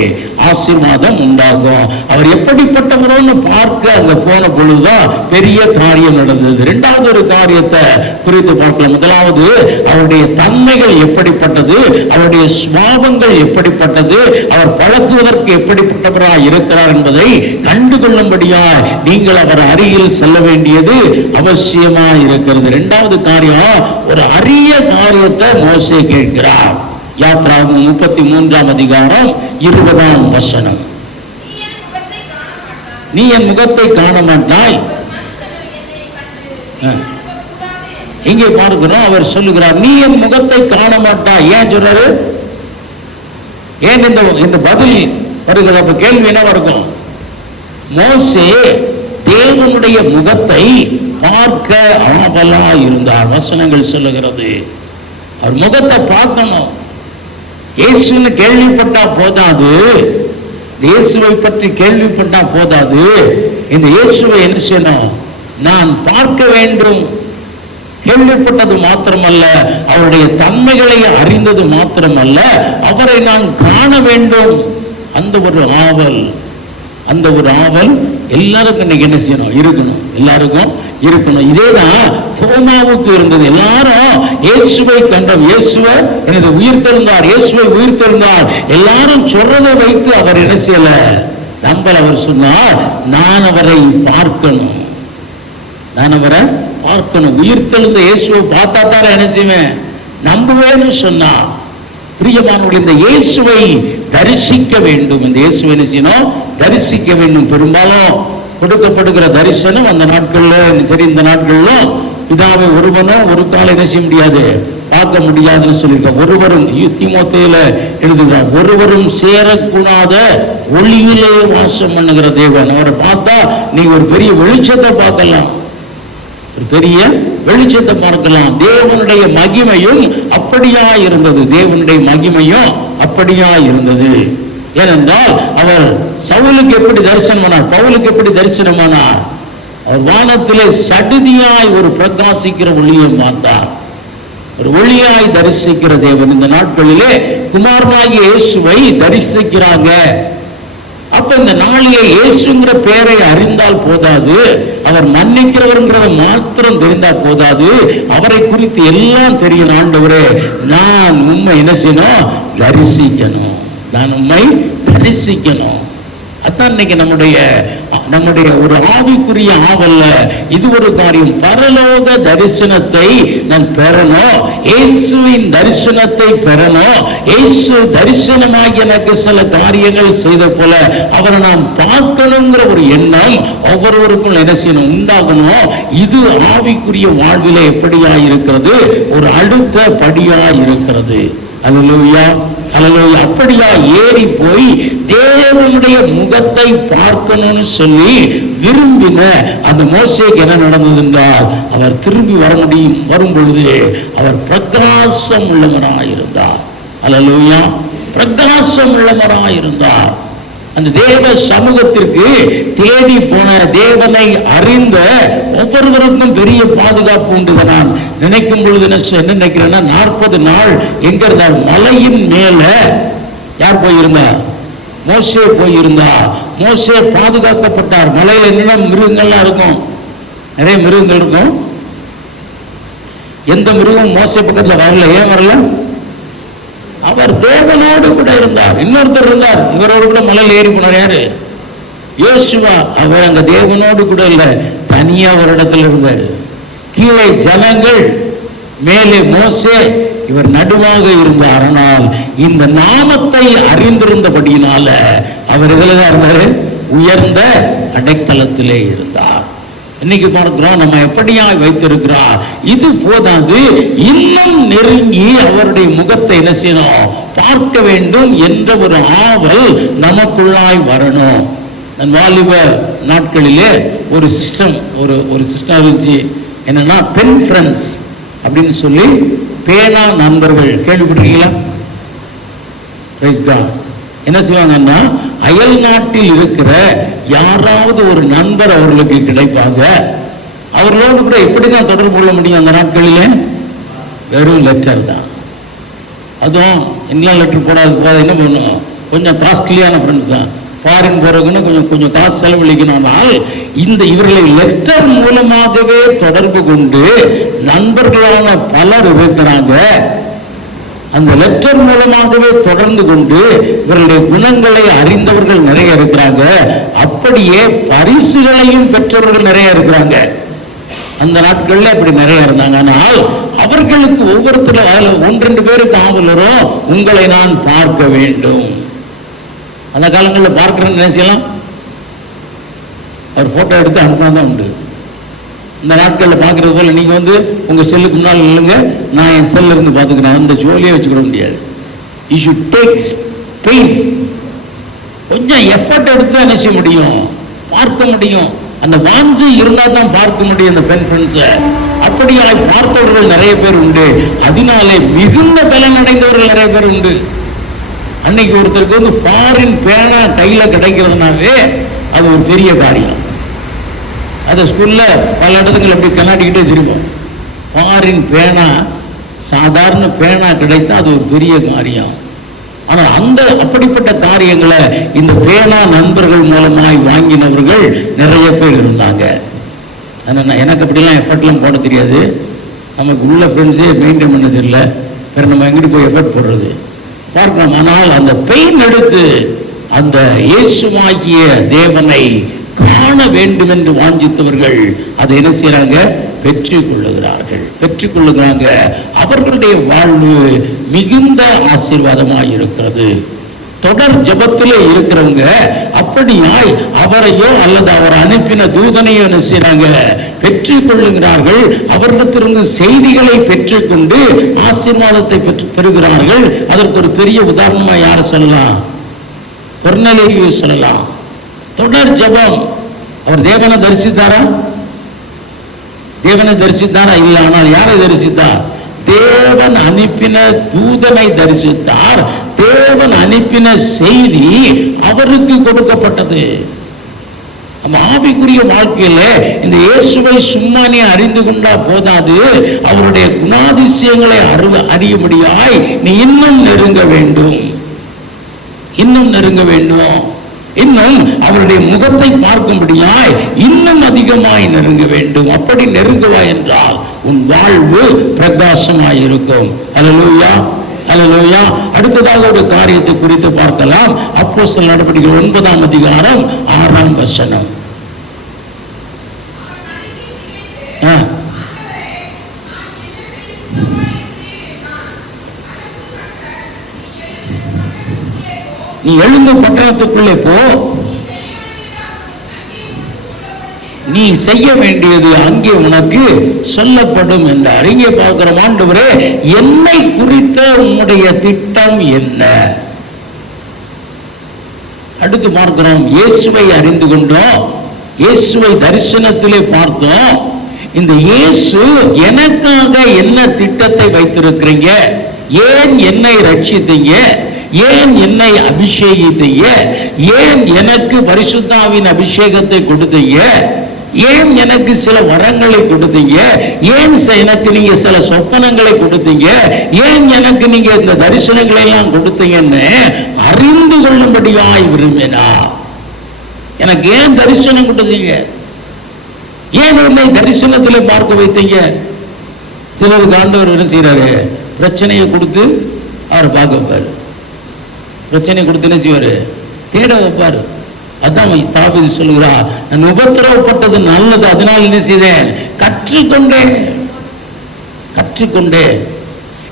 ஆசீர்வாதம் உண்டாகும். அவர் எப்படிப்பட்டவரோன்னு பார்க்க அங்க போன பொழுதுதான் பெரிய காரியம் நடந்தது. இரண்டாவது ஒரு காரியத்தை குறித்து பார்க்கலாம். முதலாவது, அவருடைய தன்மைகள் எப்படிப்பட்டது, அவருடைய சுபாவங்கள் எப்படிப்பட்டது, அவர் பழகுவதற்கு எப்படிப்பட்டவராக இருக்கிறார் என்பதை கண்டுகொள்ளும்படியா நீங்கள் அவர் அருகில் செல்ல வேண்டியது அவசியமா இருக்கிறது. இரண்டாவது காரியம், ஒரு அரிய காரியத்தை மோசே கேட்கிறார். யாத்ராகமம் 33ஆம் அதிகாரம் 20ஆம் வசனம். நீ என் முகத்தை காண மாட்டாய். இங்கே பார்க்கிறோம், அவர் சொல்லுகிறார் நீ என் முகத்தை காண மாட்டாய். ஏன் சொல்றாரு? ஏன் இந்த பதில் வருகிற கேள்வி என்ன இருக்கும்? மோசே தேவனுடைய முகத்தை பார்க்க ஆவலா இருந்தார். வசனங்கள் சொல்லுகிறது அவர் முகத்தை பார்க்கணும். இயேசுன்னு கேள்விப்பட்டா போதாது, இயேசுவை பற்றி கேள்விப்பட்டா போதாது, இந்த இயேசுவை என்ன செய்யணும்? நான் பார்க்க வேண்டும். கேள்விப்பட்டது மாத்திரமல்ல, அவருடைய தன்மைகளை அறிந்தது மாத்திரமல்ல, அவரை நான் காண வேண்டும். அந்த ஒரு ஆவல், அந்த ஒரு ஆவல் எல்லாருக்கும் இன்னைக்கு என்ன செய்யணும்? இருக்கணும். எல்லாருக்கும் இருக்கணும். இதேதான் தோமாவுக்கு இருந்தது. எல்லாரும் இயேசுவை கண்டோம், இயேசுவை எனது உயிர்த்தெழுந்தார், இயேசுவை உயிர்த்தெழுந்தார் எல்லாரும் சொல்றதை வைத்து அவர் என்ன செய்யல? நம்பல. அவர் சொன்னார் நான் அவரை பார்க்கணும், நான் அவரை பார்க்கணும். உயிர்த்தெழுந்த இயேசுவை பார்த்தா தான் என்ன செய்வேன்? நம்புவேன்னு சொன்னார். பிரியமானவர்கள், இந்த இயேசுவை தரிசிக்க வேண்டும். இந்த இயேசுவை என்ன செய்யணும்? தரிசிக்க வேண்டும். பெரும்பாலும் கொடுக்கப்படுகிற தரிசனம் அந்த நாட்கள்ல சரி, இந்த நாட்கள்ல பிதாவை ஒருவனும் ஒரு காலம் என்ன செய்ய முடியாது, பார்க்க முடியாதுன்னு சொல்லியிருக்க. ஒருவரும் தீமோத்தேயுல எழுதுகிறார், ஒருவரும் சேரக்கூடாத ஒளியிலே வாசம் பண்ணுகிற தேவன். அவரை பார்த்தா நீ ஒரு பெரிய வெளிச்சத்தை பார்க்கலாம், ஒரு பெரிய வெளிச்சத்தை பார்க்கலாம். தேவனுடைய மகிமையும் அப்படியா இருந்தது, தேவனுடைய மகிமையும் அப்படியா இருந்தது. ஏனென்றால் அவர் சவுலுக்கு எப்படி தரிசனமானார், பவுலுக்கு எப்படி தரிசனமானார்? அவர் வானத்திலே சடுதியாய் ஒரு பிரகாசிக்கிற ஒளியை பார்த்தார். ஒரு ஒளியாய் தரிசிக்கிற தேவன். இந்த நாட்களிலே குமாரனாகிய இயேசுவை தரிசிக்கிறாங்க. அப்ப இந்த நாளிலே இயேசுங்கிற பெயரை அறிந்தால் போதாது, அவர் மன்னிக்கிறவர்ங்கிறத மாத்திரம் தெரிந்தால் போதாது, அவரை குறித்து எல்லாம் தெரியும். ஆண்டவரே, நான் உண்மை என்ன செய்யணும்? தரிசிக்கணும், நான் உண்மை தரிசிக்கணும். அதான் இன்னைக்கு நம்முடைய ஒரு ஆவிக்குரிய ஆவல்ல இது ஒரு காரியம். பரலோக தரிசனத்தை நான் பெறணும், இயேசுவின் தரிசனத்தை பெறணும். இயேசு தரிசனமாகி எனக்கு சில காரியங்கள் செய்த போல அவரை நாம் பார்க்கணுங்கிற ஒரு எண்ணம் ஒவ்வொருவருக்கும் என்ன செய்யணும்? உண்டாகணும். இது ஆவிக்குரிய வாழ்விலே எப்படியா இருக்கிறது? ஒரு அடுத்த படியா இருக்கிறது. அல்லேலூயா, அல்லேலூயா. அப்படியா ஏறி போய் தேவனுடைய முகத்தை பார்க்கணும்னு சொல்லி விரும்பின அந்த மோசேக்கு என்ன நடந்தது என்றால், அவர் திரும்பி வரும் பொழுது அவர் பிரகாசம் உள்ளவராயிருந்தார். அல்லேலூயா, பிரகாசம் உள்ளவராயிருந்தார். அந்த தேவ சமூகத்திற்கு தேடி போன, தேவனை அறிந்த ஒவ்வொருவருக்கும் பெரிய பாதுகாப்பு உண்டு. நான் நினைக்கும் பொழுது என்ன நினைக்கிறேன்னா, 40 நாள் எங்க இருந்தார்? மலையின் மேல யார் போயிருந்தார்? மோசே போயிருந்தார். மோசே பாதுகாக்கப்பட்டார். மலையில என்ன மிருகங்கள்லாம் இருக்கும், நிறைய மிருகங்கள் இருக்கும். எந்த மிருகம் மோசே பக்கத்துல வரல. ஏன் வரல? அவர் தேவனோடு கூட இருந்தார். இன்னொருத்தர் இருந்தார், இவரோடு கூட மலையில் ஏறி போனார். யாரு? யோசுவா. அவர் அந்த தேவனோடு கூட இல்ல, தனியா ஒரு இடத்துல இருந்தார். கீழே ஜனங்கள், மேலே மோசே, இவர் நடுவாக இருந்தார். ஆனால் இந்த நாமத்தை அறிந்திருந்தபடியினால அவர் எதுலதான் இருந்தாரு? உயர்ந்த அடைக்கலத்திலே இருந்தார். இன்னைக்கு பார்க்கிறோம், நம்ம எப்படியா வைத்திருக்கிறார்? இது போதாது, இன்னும் நெருங்கி அவருடைய முகத்தை என்ன செய்யணும்? பார்க்க வேண்டும் என்ற ஒரு ஆவல் நமக்குள்ளாய் வரணும். நான் வாலிப நாட்களிலே ஒரு சிஸ்டம் ஒரு சிஸ்டம் இருந்துச்சு. என்னன்னா பென் ஃப்ரெண்ட்ஸ் அப்படின்னு சொல்லி பேனா நண்பர்கள். கேள்விப்பட்டிருக்கீங்களா? என்ன செய்வாங்கன்னா, அயல் நாட்டில் இருக்கிற யாராவது ஒரு நண்பர் அவர்களுக்கு கிடைப்பாங்க. அவர்களோடு கூட எப்படிதான் தொடர்பு கொள்ள முடியும் அந்த நாட்களிலே? வெறும் லெட்டர் தான். அதுவும் இன்லாம் லெட்டர் போடாது என்ன பண்ணும், கொஞ்சம் காஸ்ட்லியான ஃப்ரெண்ட்ஸ் தான். ஃபாரின் போறதுன்னு கொஞ்சம் காசு செலவழிக்கணும்னால் இவர்களை லெட்டர் மூலமாகவே தொடர்பு கொண்டு நண்பர்களான பலர் இருக்கிறாங்க. அந்த லெட்டர் மூலமாகவே தொடர்ந்து கொண்டு இவருடைய குணங்களை அறிந்தவர்கள் நிறைய இருக்கிறாங்க. அப்படியே பரிசுகளையும் பெற்றவர்கள் நிறைய இருக்கிறாங்க. அந்த நாட்கள்ல அப்படி நிறைய இருந்தாங்க. ஆனால் அவர்களுக்கு ஒவ்வொருத்தரும் 1-2 பேருக்கு ஆவல் வரும், உங்களை நான் பார்க்க வேண்டும். அந்த காலங்களில் பார்க்கிறேன்னு நினைச்சலாம், அவர் போட்டோ எடுத்து அனுப்பினாதான் உண்டு. இந்த நாட்களில் பார்க்கறது போல நீங்க உங்க செல்லுக்கு முன்னால் இல்லைங்க, நான் என் செல்ல இருந்து பார்த்துக்கிறேன், அந்த ஜோலியே வச்சுக்கிட முடியாது. You should take Spain. கொஞ்சம் எஃபர்ட் எடுத்து என்ன செய்ய முடியும், பார்க்க முடியும். அந்த வாஞ்சை இருந்தால் தான் பார்க்க முடியும் அந்த பெண் ஃப்ரெண்ட்ஸை. அப்படியாய் பார்த்தவர்கள் நிறைய பேர் உண்டு. அதனாலே மிகுந்த பலன் அடைந்தவர்கள் நிறைய பேர் உண்டு. அன்னைக்கு ஒருத்தருக்கு ஃபாரின் பேனா கையில கிடைக்கிறதுனாவே அது ஒரு பெரிய காரியம். அதை ஸ்கூல்ல பல இடத்துக்கு அப்படி கண்ணாடிக்கிட்டே திரும்பும். ஃபாரின் பேனா, சாதாரண பேனா கிடைத்தா அது ஒரு பெரிய காரியம். ஆனா அப்படிப்பட்ட காரியங்களை இந்த பேனா நண்பர்கள் மூலமாய் வாங்கினவர்கள் நிறைய பேர் இருந்தாங்க. எனக்கு அப்படிலாம் எஃபர்ட்லாம் போட தெரியாது. நமக்கு உள்ள ஃப்ரெண்ட்ஸே மெயின்டைன் பண்ண தெரியல, வேற நம்ம எங்கிட்டு போய் எஃபர்ட் போடுறது பார்க்கலாம். ஆனால் அந்த பெயின் எடுத்து அந்த இயேசுவாகிய தேவனை காண வேண்டும் என்று வாஞ்சித்தவர்கள் அதை என்ன செய்யறாங்க, பெற்றுக்கொள்ளுகிறாங்க. அவர்களுடைய வாழ்வு மிகுந்த ஆசீர்வாதமாக இருக்கிறது. தொடர் ஜபத்திலே இருக்கிறவங்க அப்படியாய் அவரையோ அல்லது அவர் அனுப்பின தூதனையோ என்ன செய்யறாங்க, பெற்றுக்கொள்ளுகிறார்கள். அவர்களிடத்திலிருந்து செய்திகளை பெற்றுக்கொண்டு ஆசீர்வாதத்தை பெறுகிறார்கள். அதற்கு ஒரு பெரிய உதாரணமா யார சொல்லலாம், கொர்நேலியு சொல்லலாம். தொடர் ஜபம். அவர் தேவனை தரிசித்தாரா? இல்லை. ஆனால் யாரை தரிசித்தார்? தேவன் அனுப்பின தூதனை தரிசித்தார். தேவன் அனுப்பின செய்தி அவருக்கு கொடுக்கப்பட்டது. நம்ம ஆவிக்குரிய வாழ்க்கையில இந்த இயேசுவை சும்மா நீ அறிந்து கொண்டா போதாது, அவருடைய குணாதிசயங்களை அறியும்படியாய் நீ இன்னும் நெருங்க வேண்டும். இன்னும் அவருடைய முகத்தை பார்க்கும்படியாய் இன்னும் அதிகமாய் நெருங்க வேண்டும். அப்படி நெருங்குவாய் என்றால் உன் வாழ்வு பிரகாசமாய் இருக்கும். அல்லேலூயா, அல்லேலூயா. அடுத்ததாக ஒரு காரியத்தை குறித்து பார்க்கலாம். அப்போஸ்தலர் நடவடிக்கைகள் 9ஆம் அதிகாரம் 6ஆம் வசனம். நீ எழுந்து பட்டணத்துக்குள்ளே போ, நீ செய்ய வேண்டியது அங்கே உனக்கு சொல்லப்படும் என்றார். இங்கே பார்க்கிறோம், ஆண்டவரே என்னை குறித்த உம்முடைய திட்டம் என்ன? அடுத்து பார்க்கிறோம், இயேசுவை அறிந்து கொண்டோம், இயேசுவை தரிசனத்திலே பார்த்தோம். இந்த இயேசு எனக்காக என்ன திட்டத்தை வைத்திருக்கிறீங்க? ஏன் என்னை ரட்சித்தீங்க? ஏன் என்னை அபிஷேகித்தீங்க? ஏன் எனக்கு பரிசுத்தாவின் அபிஷேகத்தை கொடுத்தீங்க? ஏன் எனக்கு சில வரங்களை கொடுத்தீங்க? ஏன் எனக்கு நீங்க சில சொப்பனங்களை கொடுத்தீங்க? ஏன் எனக்கு நீங்க இந்த தரிசனங்களை எல்லாம் கொடுத்தீங்கன்னு அறிந்து கொள்ளும்படியாய் விரும்பினா. எனக்கு ஏன் தரிசனம் கொடுத்தீங்க? ஏன் என்னை தரிசனத்தில் பார்க்க வைத்தீங்க? சிலருக்கு ஆண்டவர் என்ன செய்யறாரு, பிரச்சனையை கொடுத்து அவர் பார்க்க வைப்பாரு. பிரச்சனை கொடுத்து என்ன செய்வாரு, தேட வைப்பாரு. அதான் தாவீது சொல்லுகிறார், நான் உபத்திரவப்பட்டது நல்லது, அதனால் என்ன செய்தேன், கற்றுக்கொண்டேன்.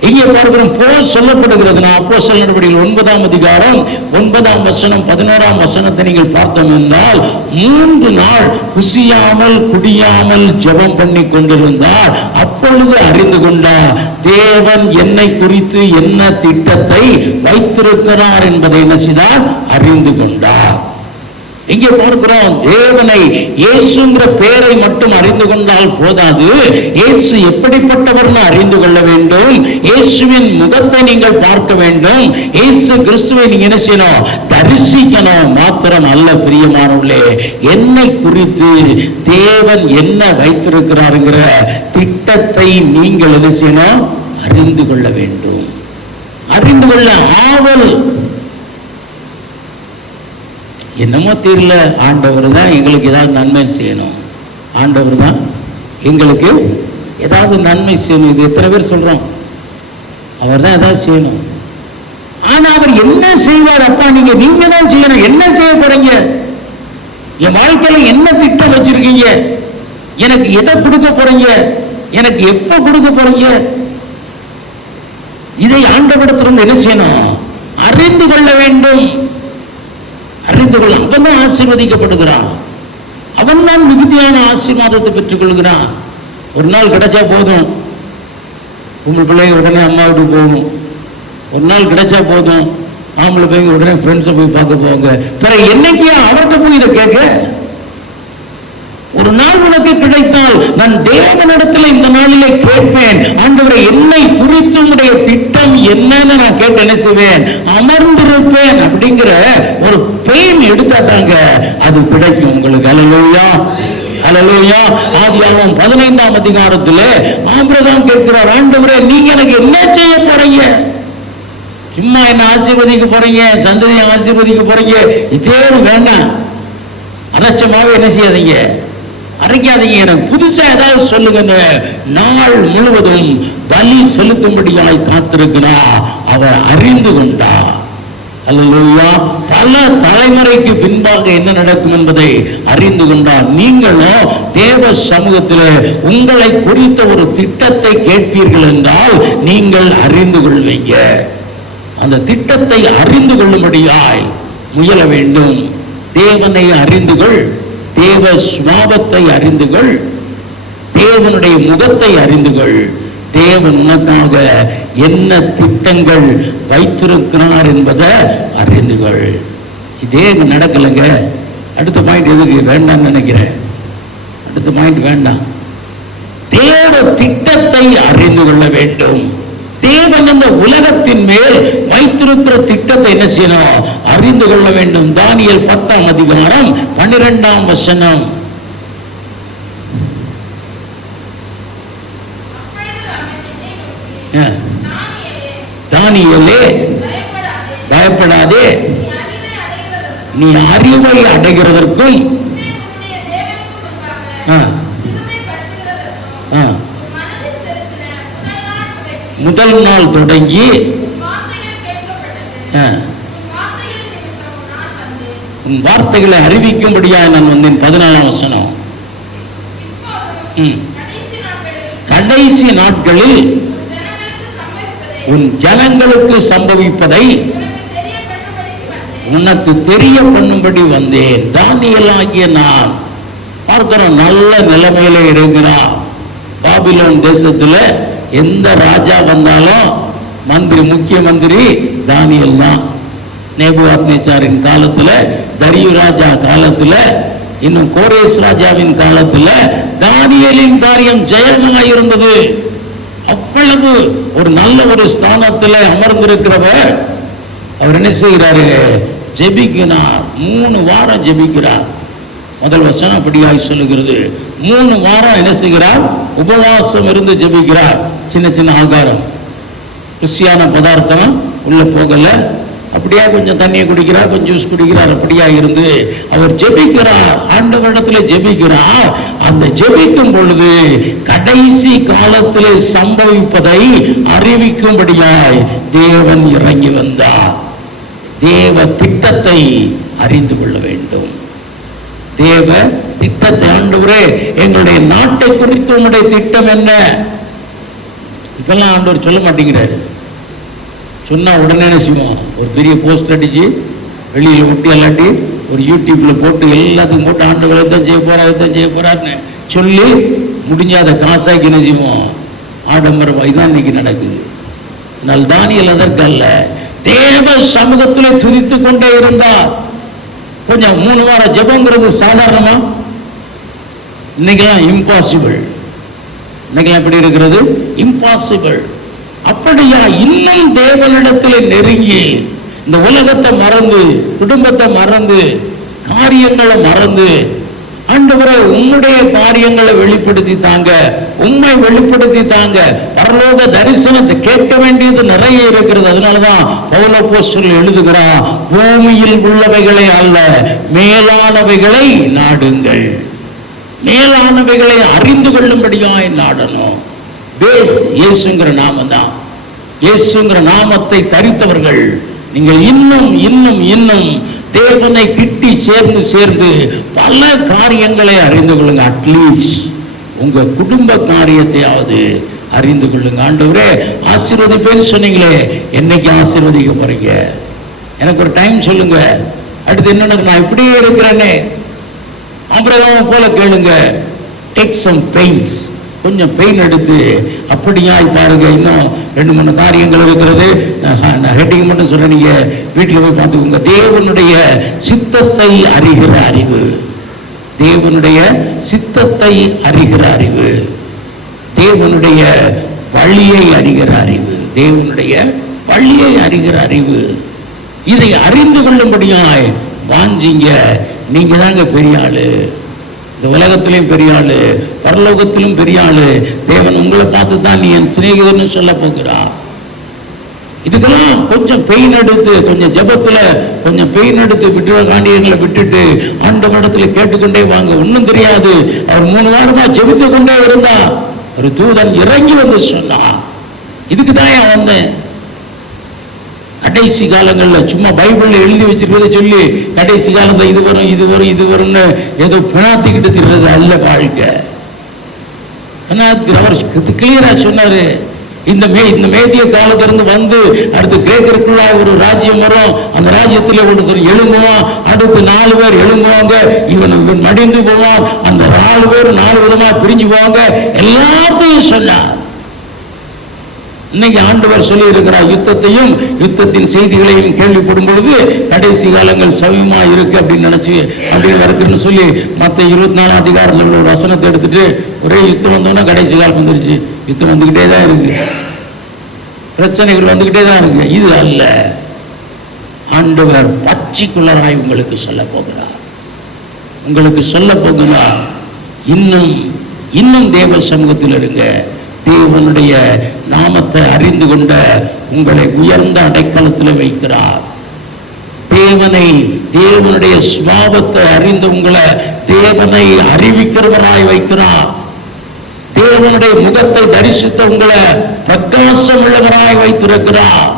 இங்கே பார்க்கிறோம், போ சொல்லப்படுகிறது. அப்போஸ்தலர் நடவடிக்கைகள் 9ஆம் அதிகாரம் 9ஆம் வசனம் 11ஆம் வசனத்தை நீங்கள் பார்த்தோம் என்றால், 3 நாள் குசியாமல் குடியாமல் ஜெபம் பண்ணி கொண்டிருந்தார். அப்பொழுது அறிந்து கொண்டார், தேவன் என்னை குறித்து என்ன திட்டத்தை வைத்திருக்கிறார் என்பதை என்ன செய்தார், அறிந்து கொண்டார். இங்கே பார்க்கிறோம், தேவனை இயேசுங்கிற பெயரை மட்டும் அறிந்து கொண்டால் போதாது, இயேசு எப்படிப்பட்டவர்னு அறிந்து கொள்ள வேண்டும். இயேசுவின் முகத்தை நீங்கள் பார்க்க வேண்டும். இயேசு கிறிஸ்துவை நீங்க என்ன செய்யணும்? தரிசிக்கணும். மாத்திரம் அல்ல பிரியமானவர்களே, என்னை குறித்து தேவன் என்ன வைத்திருக்கிறாருங்கிற திட்டத்தை நீங்கள் என்ன செய்யணும்? அறிந்து கொள்ள வேண்டும். அறிந்து கொள்ள ஆவல். என்னமோ தெரியல, ஆண்டவர் தான் எங்களுக்கு ஏதாவது நன்மை செய்யணும், ஆண்டவர் தான் எங்களுக்கு ஏதாவது நன்மை செய்யணும். இது எத்தனை பேர் சொல்றோம்? அவர் தான் ஏதாவது செய்யணும். ஆனா அவர் என்ன செய்வார்? அப்பா நீங்க தான் செய்யணும். என்ன செய்ய போறீங்க? என் வாழ்க்கையில என்ன திட்டம் வச்சிருக்கீங்க? எனக்கு எதை கொடுக்க போறீங்க? எனக்கு எப்ப கொடுக்க போறீங்க? இதை ஆண்டவரிடத்திலிருந்து என்ன செய்யணும்? அறிந்து கொள்ள வேண்டும். அறிந்து கொள்ள. அவன் தான் ஆசீர்வதிக்கப்படுகிறான். அவன் தான் மிகுதியான ஆசீர்வாதத்தை பெற்றுக் கொள்கிறான். ஒரு நாள் கிடைச்சா போதும், உங்க பிள்ளைங்க உடனே அம்மா வீட்டுக்கு போகும். ஒரு நாள் கிடைச்சா போதும், ஆம்பளை பையங்க உடனே ஃப்ரெண்ட்ஸை போய் பார்க்க போவாங்க. பிறகு என்னைக்கு அவர்கிட்ட போய் இதை கேட்க? ஒரு நாள் உனக்கு கிடைத்தால் நான் தேவனிடத்தில் இந்த நாளிலே கேட்பேன், ஆண்டவரே என்னை குறித்து உங்களுடைய திட்டம் என்னன்னு நான் கேட்டு என்ன செய்வேன்? அமர்ந்திருப்பேன் அப்படிங்கிற ஒரு பெயின் எடுத்தாங்க, அது கிடைக்கும் உங்களுக்கு. அல்லேலூயா, அல்லேலூயா. ஆதியாகமம் 15ஆம் அதிகாரத்திலே ஆபிரகாம் கேட்கிறார், ஆண்டவரே நீங்க எனக்கு என்ன செய்ய போறீங்க? சும்மா என்ன ஆசீர்வதிக்க போறீங்க? சந்ததியை ஆசீர்வதிக்க போறீங்க? இதே வேண்டாம், அலட்சமாவே என்ன செய்யாதீங்க, அரைக்காதீங்க, எனக்கு புதுசா ஏதாவது சொல்லுங்க. நாள் முழுவதும் பலி செலுத்தும்படியாய் காத்திருக்கிறார். அவர் அறிந்து கொண்டார். அல்லேலூயா. பல தலைமுறைக்கு பின்பாக என்ன நடக்கும் என்பதை அறிந்து கொண்டார். நீங்களும் தேவ சமூகத்தில் உங்களை குறித்த ஒரு திட்டத்தை கேட்பீர்கள் என்றால் நீங்கள் அறிந்து கொள்வீங்க. அந்த திட்டத்தை அறிந்து கொள்ளும்படியாய் முயல வேண்டும். தேவனை அறிந்து கொள், தேவ சுபாவத்தை அறிந்து கொள், தேவனுடைய முகத்தை அறிந்து கொள். தேவன் உனக்காக என்ன திட்டங்கள் வைத்திருக்கிறார் என்பதை அறிந்து கொள். இதே நடக்கலைங்க. அடுத்த பாயிண்ட் எதுக்கு வேண்டாம் நினைக்கிறேன்? அடுத்த பாயிண்ட் வேண்டாம். தேவ திட்டத்தை அறிந்து கொள்ள வேண்டும். தேவன் இந்த உலகத்தின் மேல் வைத்திருக்கிற திட்டத்தை என்ன செய்யணும்? அறிந்து கொள்ள வேண்டும். தானியேல் 10ஆம் அதிகாரம் 12ஆம் வசனம். தானியேலே பயப்படாதே, நீ அறிவை அடைகிறதற்கும் முதல் நாள் தொடங்கி உன் வார்த்தைகளை அறிவிக்கும்படியாக நான் வந்தேன். 14ஆம் வசனம். கடைசி நாட்களில் உன் ஜனங்களுக்கு சம்பவிப்பதை உனக்கு தெரிய பண்ணும்படி வந்தேன். தானியேல் ஆகிய நான் பார்க்கிறோம், நல்ல நிலைமையில இருக்கிறான். பாபிலோன் தேசத்துல எந்த ராஜா வந்தாலும் மந்திரி, முக்கிய மந்திரி தானியேல் தான். நேபுகாத்நேச்சாரின் காலத்துல, தரியு ராஜா காலத்துல, இன்னும் கோரேஸ் ராஜாவின் காலத்துல தானியேலின் காரியம் ஜெயமாக இருந்தது. அவ்வளவு ஒரு நல்ல ஒரு ஸ்தானத்துல அமர்ந்திருக்கிறவர் அவர் என்ன செய்கிறாரு? ஜெபிக்கிறார். 3 வாரம் ஜெபிக்கிறார். முதல் வசனம் அப்படியாய் சொல்லுகிறது. 3 வாரம் என்ன செய்கிறார்? உபவாசம் இருந்து ஜெபிக்கிறார். சின்ன சின்ன ஆகாரம், ருசியான பதார்த்தம் உள்ள போகல. அப்படியா கொஞ்சம் தண்ணியை குடிக்கிறார், கொஞ்சம் ஜூஸ் குடிக்கிறார். அப்படியா இருந்து அவர் ஜெபிக்கிறார், ஆண்டவரிடத்தில் ஜெபிக்கிறார். அந்த ஜெபிக்கும் பொழுது கடைசி காலத்தில் சம்பவிப்பதை அறிவிக்கும்படியாய் தேவன் இறங்கி வந்தார். தேவ திட்டத்தை அறிந்து கொள்ள வேண்டும். தேவ திட்டத்தை, ஆண்டவரே எங்களுடைய நாட்டை குறித்து உங்களுடைய திட்டம் என்ன? இப்பெல்லாம் ஆண்டவர் சொல்ல மாட்டேங்கிறாரு. சொன்னா உடனே என்ன செய்வோம்? ஒரு பெரிய போஸ்ட் அடிச்சு வெளியில ஒட்டி அல்லாட்டி ஒரு யூடியூப்ல போட்டு எல்லாத்துக்கும் போட்டு ஆண்டவர் எதான் செய்ய போறா, எதான் செய்ய போறாருன்னு சொல்லி முடிஞ்ச அதை காசாக்கி என்ன செய்வோம்? ஆடம்பரமாய் தான் இன்னைக்கு நடக்குது. ஆனால் தானியேல் அதற்கல்ல, தேவ சமூகத்தில் துதித்துக் கொண்டே இருந்தார். கொஞ்சம் 3 வார ஜெபங்கிறது சாதாரணமா? இன்னைக்கெல்லாம் இம்பாசிபிள். இன்னைக்கெல்லாம் எப்படி இருக்கிறது? இம்பாசிபிள். அப்படியா? இன்னும் தேவனிடத்தில் நெருங்கி இந்த உலகத்தை மறந்து, குடும்பத்தை மறந்து, காரியங்களை மறந்து, ஆண்டவரே உம்முடைய காரியங்களை வெளிப்படுத்தி தாங்க, உண்மை வெளிப்படுத்தி தாங்க. பரலோக தரிசனத்தை கேட்க வேண்டியது நிறைய இருக்கிறது. அதனாலதான் பவுல் அப்போஸ்தலன் எழுதுகிறார், பூமியில் உள்ளவைகளை அல்ல மேலானவைகளை நாடுங்கள். மேலானவைகளை அறிந்து கொள்ளும்படியாய் நாடணும். பேஸ் இயேசுங்கிற நாமம் தான். இயேசுங்கிற நாமத்தை தரித்தவர்கள் நீங்கள் இன்னும் இன்னும் இன்னும் தேவனை கிட்டி சேர்ந்து பல காரியங்களை அறிந்து கொள்ளுங்க. அட்லீஸ்ட் உங்க குடும்ப காரியத்தையாவது அறிந்து கொள்ளுங்க. ஆண்டவரே ஆசீர்வதிப்பேன்னு சொன்னீங்களே, என்னைக்கு ஆசீர்வதிக்க போறீங்க? எனக்கு ஒரு டைம் சொல்லுங்க. அடுத்து என்ன, நான் இப்படியே இருக்கிறேனே, ஆபிரகாம் போல கேளுங்க. டேக் சம் பெயின்ஸ், கொஞ்சம் பெயின் எடுத்து அப்படியாய் பாருங்க. இன்னும் 2-3 காரியங்கள் இருக்கிறது. நான் ஹெட்டிங் மட்டும் சொல்றேன், நீங்க வீட்டில் போய் பார்த்துக்கோங்க. தேவனுடைய சித்தத்தை அறிகிற அறிவு, தேவனுடைய சித்தத்தை அறிகிற அறிவு, தேவனுடைய வழியை அறிகிற அறிவு, தேவனுடைய வழியை அறிகிற அறிவு. இதை அறிந்து கொள்ளும்படியாய் வாஞ்சிங்க. நீங்க தாங்க பெரிய ஆளு. இந்த உலகத்திலும் பெரிய ஆளு, பரலோகத்திலும் பெரிய ஆளு. தேவன் உங்களை பார்த்து தான் நீ என் சிநேகிதன்னு சொல்ல போகிறார். இதுக்கெல்லாம் கொஞ்சம் பெயின் எடுத்து, கொஞ்சம் ஜெபத்துல கொஞ்சம் பெயின் எடுத்து விட்டு காண்டியங்களை விட்டுட்டு ஆண்டவரிடத்துல கேட்டுக்கொண்டே வாங்க. ஒன்னும் தெரியாது. அவர் 3 வாரமா ஜெபித்து கொண்டே இருந்தா ஒரு தூதன் இறங்கி வந்து சொன்னா, இதுக்கு தான் வந்தேன். கடைசி காலங்களில் சும்மா பைபிள்ல எழுதி வச்சிருக்கிறத சொல்லி கடைசி காலத்துல இது வரும் இது வரும் இது வரும்னு ஏதோ பிணாத்திக்கிட்டு திரிறது அல்ல வாழ்க்கை. அவர் கிளியரா சொன்னாரு, இந்த மேதிய காலத்திலிருந்து வந்து அடுத்து கிரேக்கருக்குள்ள ஒரு ராஜ்யம் வரும். அந்த ராஜ்யத்தில் ஒருத்தர் எழும்புவான், அடுத்து 4 பேர் எழும்புவாங்க, இவன் மடிந்து போவான். அந்த 4 பேர் 4 விதமா பிரிஞ்சு போவாங்க. எல்லாத்தையும் சொன்னார். இன்னைக்கு ஆண்டவர் சொல்லி இருக்கிறார், யுத்தத்தையும் யுத்தத்தின் செய்திகளையும் கேள்விப்படும் பொழுது கடைசி காலங்கள் சமயமா இருக்கு அப்படின்னு நினைச்சு அப்படின்னு இருக்குன்னு சொல்லி மத்த 24 அதிகாரத்தில் ஒரு வசனத்தை எடுத்துட்டு ஒரே யுத்தம் வந்தோம்னா கடைசி காலம் வந்துருச்சு. யுத்தம் வந்துகிட்டே தான் இருக்கு, பிரச்சனைகள் வந்துகிட்டே தான் இருக்கு. இது அல்ல. ஆண்டவர் பர்டிகுலராய் உங்களுக்கு சொல்ல போகிறார், உங்களுக்கு சொல்ல போகிறார். இன்னும் இன்னும் தேவ சமூகத்தில் இருங்க. தேவனுடைய நாமத்தை அறிந்து கொண்ட உங்களை உயர்ந்த அடைக்கலத்தில் வைக்கிறார். தேவனுடைய சுபாவத்தை அறிந்து உங்களை தேவனை அறிவிக்கிறவராய் வைக்கிறார். தேவனுடைய முகத்தை தரிசித்த உங்களை பிரகாசம் உள்ளவராய் வைத்திருக்கிறார்.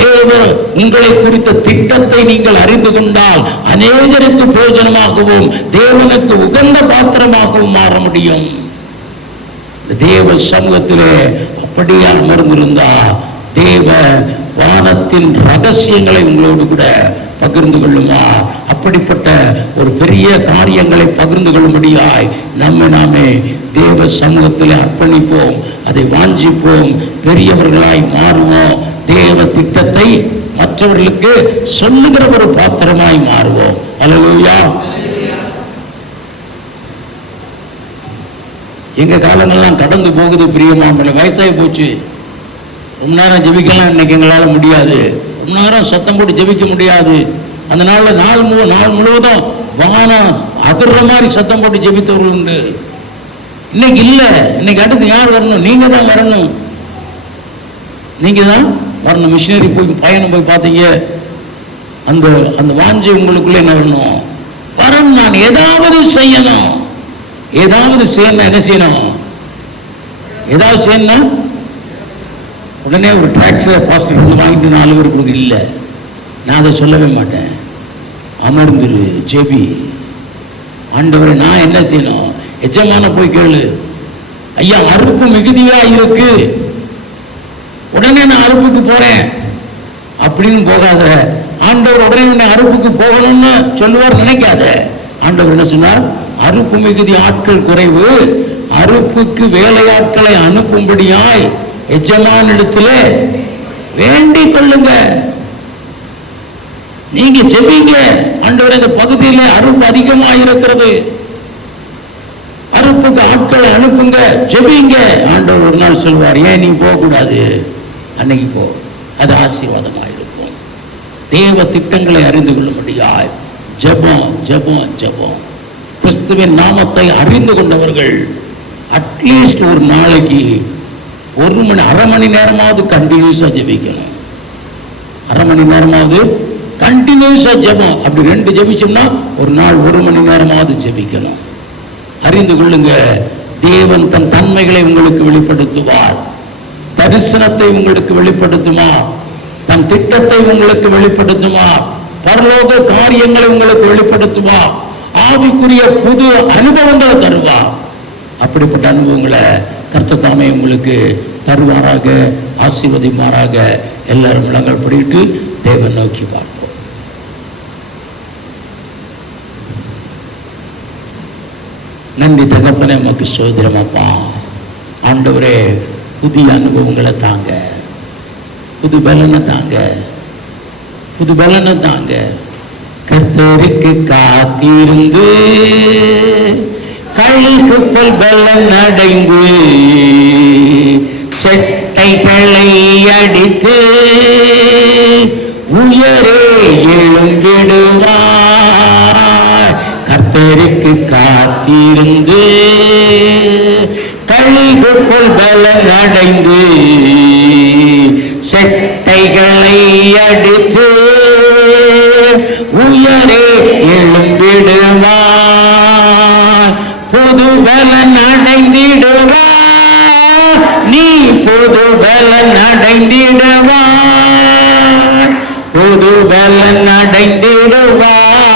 தேவன் உங்களை குறித்த திட்டத்தை நீங்கள் அறிந்து கொண்டால் அநேகருக்கு பிரயோஜனமாகவும் தேவனுக்கு உகந்த பாத்திரமாகவும் மாற முடியும். தேவ சமூகத்திலே அப்படியே அமர்ந்திருந்தா தேவ வானத்தின் ரகசியங்களை உங்களோடு கூட பகிர்ந்து கொள்ளுமா? அப்படிப்பட்ட ஒரு பெரிய காரியங்களை பகிர்ந்து கொள்ளும்படியாய் நாமே தேவ சமூகத்தில் அர்ப்பணிப்போம், அதை வாஞ்சிப்போம், பெரியவர்களாய் மாறுவோம். தேவ திட்டத்தை மற்றவர்களுக்கு சொல்லுகிற ஒரு பாத்திரமாய் மாறுவோம். அல்லேலூயா. எங்க காலங்கள்லாம் கடந்து போகுது பிரியமானவர்களே. வயசாகி போச்சு. ரொம்ப நேரம் ஜெபிக்கலாம் இன்னைக்கு எங்களால முடியாது. ரொம்ப நேரம் சத்தம் போட்டு ஜெபிக்க முடியாது. அந்த நாள் முழுவதும் வானம் அதிர்ற மாதிரி சத்தம் போட்டு ஜெபித்தவர்கள் உண்டு. இன்னைக்கு இல்ல. இன்னைக்கு அடுத்து யார் வரணும்? நீங்க தான் வரணும். நீங்க தான் வரணும். மிஷினரி போய் பயணம் போய் பார்த்தீங்க, அந்த வாஞ்சை உங்களுக்குள்ள என்ன வரணும்? வரணும். நான் ஏதாவது செய்யணும். ஏதாவது செய்யணும். என்ன செய்யணும்? ஏதாவது செய்யணும். உடனே ஒரு டிராக்டர் பாஸ்டர் வாங்கிட்டு 4 பேர் கொடுக்க இல்லை. நான் அதை சொல்லவே மாட்டேன். அமர்ந்துரு, ஜெபி. ஆண்டவரை நான் என்ன செய்யணும்? எஜமான போய் கேளு, ஐயா அறுப்பு மிகுதியா இருக்கு, உடனே நான் அறுப்புக்கு போறேன் அப்படின்னு போகாத. ஆண்டவர் உடனே அறுப்புக்கு போகணும்னு சொல்லுவார் நினைக்காத. ஆண்டவர் என்ன சொன்னார்? அறுப்பு மிகுதி ஆட்கள் குறைவு, அறுப்புக்கு வேலையாட்களை அனுப்பும்படியாய் எஜமானிடத்துல வேண்டிக் கொள்ளுங்க. நீங்க ஜெபிங்க. ஆண்டவரே, இந்த பகுதியில அறுப்பு அதிகமாக இருக்கிறது, அறுப்புக்கு ஆட்களை அனுப்புங்க, ஜெபிங்க. ஆண்டவர் ஒரு நாள் சொல்வார், ஏன் நீ போக கூடாது, அன்னைக்கு போ, அது ஆசீர்வாதமாக இருக்கும். தேவ திட்டங்களை அறிந்து கொள்ளும்படியாய் ஜெபம் ஜெபம் ஜெபம். கிறிஸ்துவின் நாமத்தை அறிந்து கொண்டவர்கள் அட்லீஸ்ட் ஒரு நாளைக்கு அரை மணி நேரமாவது கண்டினியூஸா ஜெபிக்கணும். அரை மணி நேரமாவது கண்டினியூஸா ஜெபம். அப்படி 2 ஜெபிச்சோம்னா ஒரு நாள் 1 மணி நேரமாவது ஜெபிக்கணும். அறிந்து கொள்ளுங்க, தேவன் தன் தன்மைகளை உங்களுக்கு வெளிப்படுத்துவார், தரிசனத்தை உங்களுக்கு வெளிப்படுத்துவார், தன் திட்டத்தை உங்களுக்கு வெளிப்படுத்துவார், பரலோக காரியங்களை உங்களுக்கு வெளிப்படுத்துவார், ஆவிக்குரிய புது அனுபவங்களை தருவார். அப்படிப்பட்ட அனுபவங்களை கர்த்தர் தாமே உங்களுக்கு தருவாராக, ஆசீர்வதிப்பாராக. எல்லாரும் விளங்கல் படிட்டு தேவன் நோக்கி பார்ப்போம். நன்றி தகப்பனே, நமக்கு சோதரமாப்பா. ஆண்டவரே, புதிய அனுபவங்களை தாங்க, புது பலனை தாங்க, புது பலனை தாங்க. கர்த்தருக்கு காத்திருந்து கைக்கு போல் பலன் அடைந்து செட்டைகளை அடித்து உயரே எழும்பிடுவார். கர்த்தருக்கு காத்திருந்து கைக்கு போல் பலன் அடைந்து செட்டைகளை அடித்து உயரே எழும்பிடுவார். புது பலன் அடைந்திடுவார், நீ புது பலன் அடைந்திடுவார், புது பலன் அடைந்திடுவார்,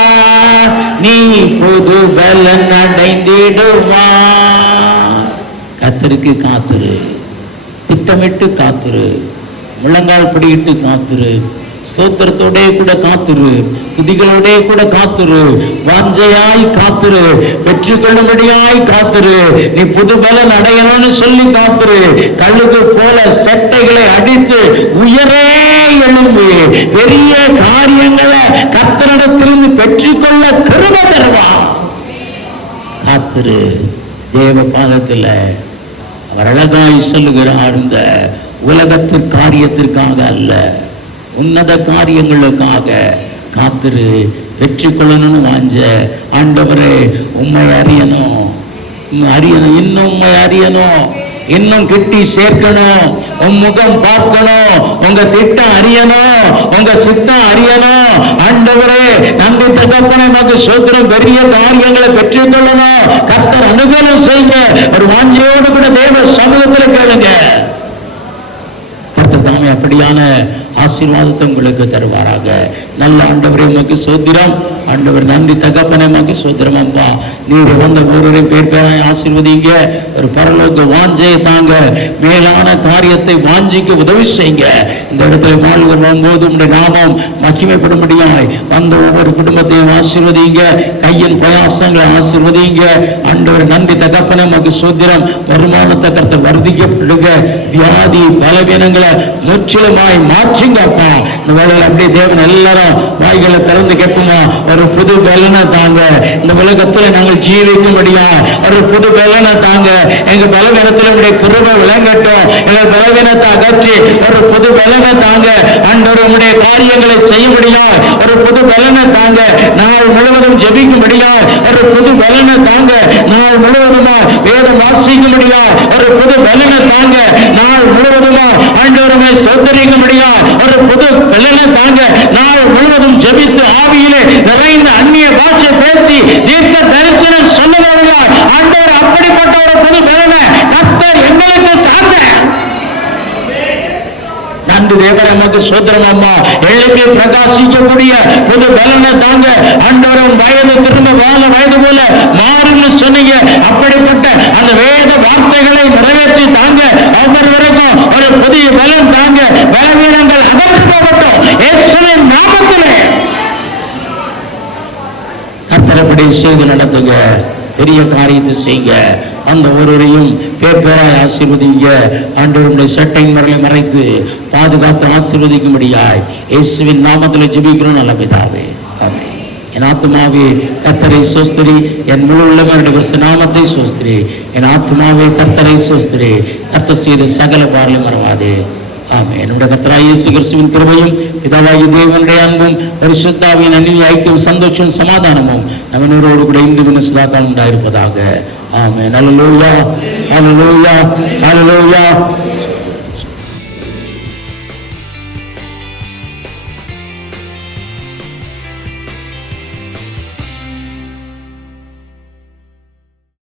நீ புது பலன் அடைந்திடுவார். கர்த்தருக்கு காத்திரு, திட்டமிட்டு காத்திரு, முழங்கால் படியிட்டு காத்திரு, சோத்திரத்தோட கூட காத்திரு, துதிகளோட கூட காத்திரு, வாஞ்சையாய் காத்திரு, வெற்றி கொள்ளும்படியாய் காத்திரு. நீ புது பலன் அடையணும்னு சொல்லி காத்திரு. கழுகு போல செட்டைகளை அடித்து உயரே எழும்பு. பெரிய காரியங்களை கர்த்தரிடத்திலிருந்து பெற்றுக்கொள்ள கிருபை தருவார். காத்திரு. தேவ பாதத்தில் அவர் அழகாய் சொல்லுகிறார், இந்த உலகத்து காரியத்திற்காக அல்ல, உன்னத காரியங்களுக்காக காத்திரு. வெற்றி கொள்ளணும்னு வாஞ்ச ஆண்டவரே, உண்மை அறியணும், அறியணும், இன்னும் உண்மை அறியணும், இன்னும் கிட்டி சேர்க்கணும், உன் முகம் பார்க்கணும், உங்க திட்டம் அறியணும், உங்க சித்தம் அறியணும். ஆண்டவரே, நம்பி தகப்பனை நமக்கு சோத்திரம், பெரிய காரியங்களை பெற்றுக் கொள்ளணும். கர்த்தர் அனுகூலம் செய்ய ஒரு வாஞ்சையோடு கூட தேவ சமூகத்தில் கேளுங்க. கர்த்தர் தாமே அப்படியான ஆசீர்வாதத்தை உங்களுக்கு தருவாராக. நல்ல ஆண்டவரே, உமக்கு சோத்திரம். ஆண்டவர் நன்றி தகப்பனே, உமக்கு சோத்திரம். அப்பா, நீர் வந்த ஒருவரையும் பேர்பேராய் ஆசீர்வதிங்க. ஒரு பரலோக வாஞ்சையை தாங்க, மேலான காரியத்தை வாஞ்சிக்க உதவி செய்யுங்க. இந்த இடத்துல வாழ்வு வரும்போது உங்களுடைய நாமம் மகிமைப்படும்படியாய் வந்த ஒவ்வொரு குடும்பத்தையும் ஆசீர்வதிங்க, கையின் பிரயாசங்களை ஆசீர்வதிங்க. ஆண்டவர் நன்றி தகப்பனே, உமக்கு சோத்திரம். வருமானத்தை கர்த்தர் வர்த்திக்கப்படுங்க, வியாதி பலவீனங்களை முற்றிலுமாய் மாற்றுங்கப்பா. இந்த வேலையில் அப்படியே தேவன் எல்லாரும் வாய்களை திறந்து கேட்போமா, ஒரு புது பலனை தாங்க. இந்த உலகத்துல நாங்கள் ஜீவிக்கும்படியா ஒரு புது பலனை தாங்க. எங்க பலவீனத்துல உடைய கிருபை விளங்கட்டும். எங்க பலவீனத்தை அகற்றி ஒரு புது பலனை தாங்க. ஆண்டவர் உடைய காரியங்களை செய்யும்படியா ஒரு புது பலனை தாங்க. நாள் முழுவதும் ஜெபிக்கும்படியா ஒரு புது பலனை தாங்க. நாள் முழுவதுமா வேதம் வாசிக்கும்படியா ஒரு புது பலனை தாங்க. நாள் முழுவதுமா ஆண்டவரை சோதரிக்கும்படியா ஒரு புது பலனை தாங்க. நாள் முழுவதும் ஜெபித்து ஆவியிலே நிறைந்த அந்நிய பாஷை பேசி தீர்க்க தரிசனம் சொல்லுவார்களா. ஆண்டவர் அப்படிப்பட்ட ஒரு புது பலனை கர்த்தர் எங்களுக்கு தாங்க. நன்றி தேவன், நமக்கு சோதரம். அம்மா, எழுப்பி பிரகாசிக்கக்கூடிய புது பலனை தாங்க. ஆண்டவரும் வயது திரும்ப வாழ வயது போல மாறுன்னு சொன்னீங்க. அப்படிப்பட்ட அந்த வேத வார்த்தைகளை நிறைவேற்றி தாங்க. ஒவ்வொருவருக்கும் ஒரு புதிய பலன் தாங்க. பலவீனங்கள் அகற்று போகட்டும் இயேசுவின் நாமத்திலே. கர்த்தரப்படி செய்து நடத்துங்க, பெரிய காரியத்தை செய்யுங்க. அந்த ஒருவரையும் பேர் பேராய் ஆசீர்வதிங்க. ஆண்டவருடைய சட்டையின் மரலை மறைத்து பாதுகாத்து ஆசீர்வதிக்கும்படியாய் இயேசுவின் நாமத்தில் ஜெபிக்கிறோம் நல்ல பிதாவே, ஆமென். என் ஆத்துமாவே கர்த்தரை சோஸ்திரி, என் முழு உள்ளவருடைய நாமத்தை சோஸ்திரி. என் ஆத்துமாவே கர்த்தரை சோஸ்திரி, கர்த்தர் செய்த சகல பாரலை மறவாதே. ஆமென். என்னுடைய கர்த்தராகிய இயேசு கிறிஸ்துவின் கிருபையும் பிதாவாகிய தேவனுடைய அன்பும் பரிசுத்தாவின் அந்நிய ஐக்கியம் சந்தோஷம் சமாதானமும் நம்மனோடு கூட இன்று சதாகாலம் உண்டாயிருப்பதாக. ஆமென். அல்லேலூயா, அல்லேலூயா, அல்லேலூயா.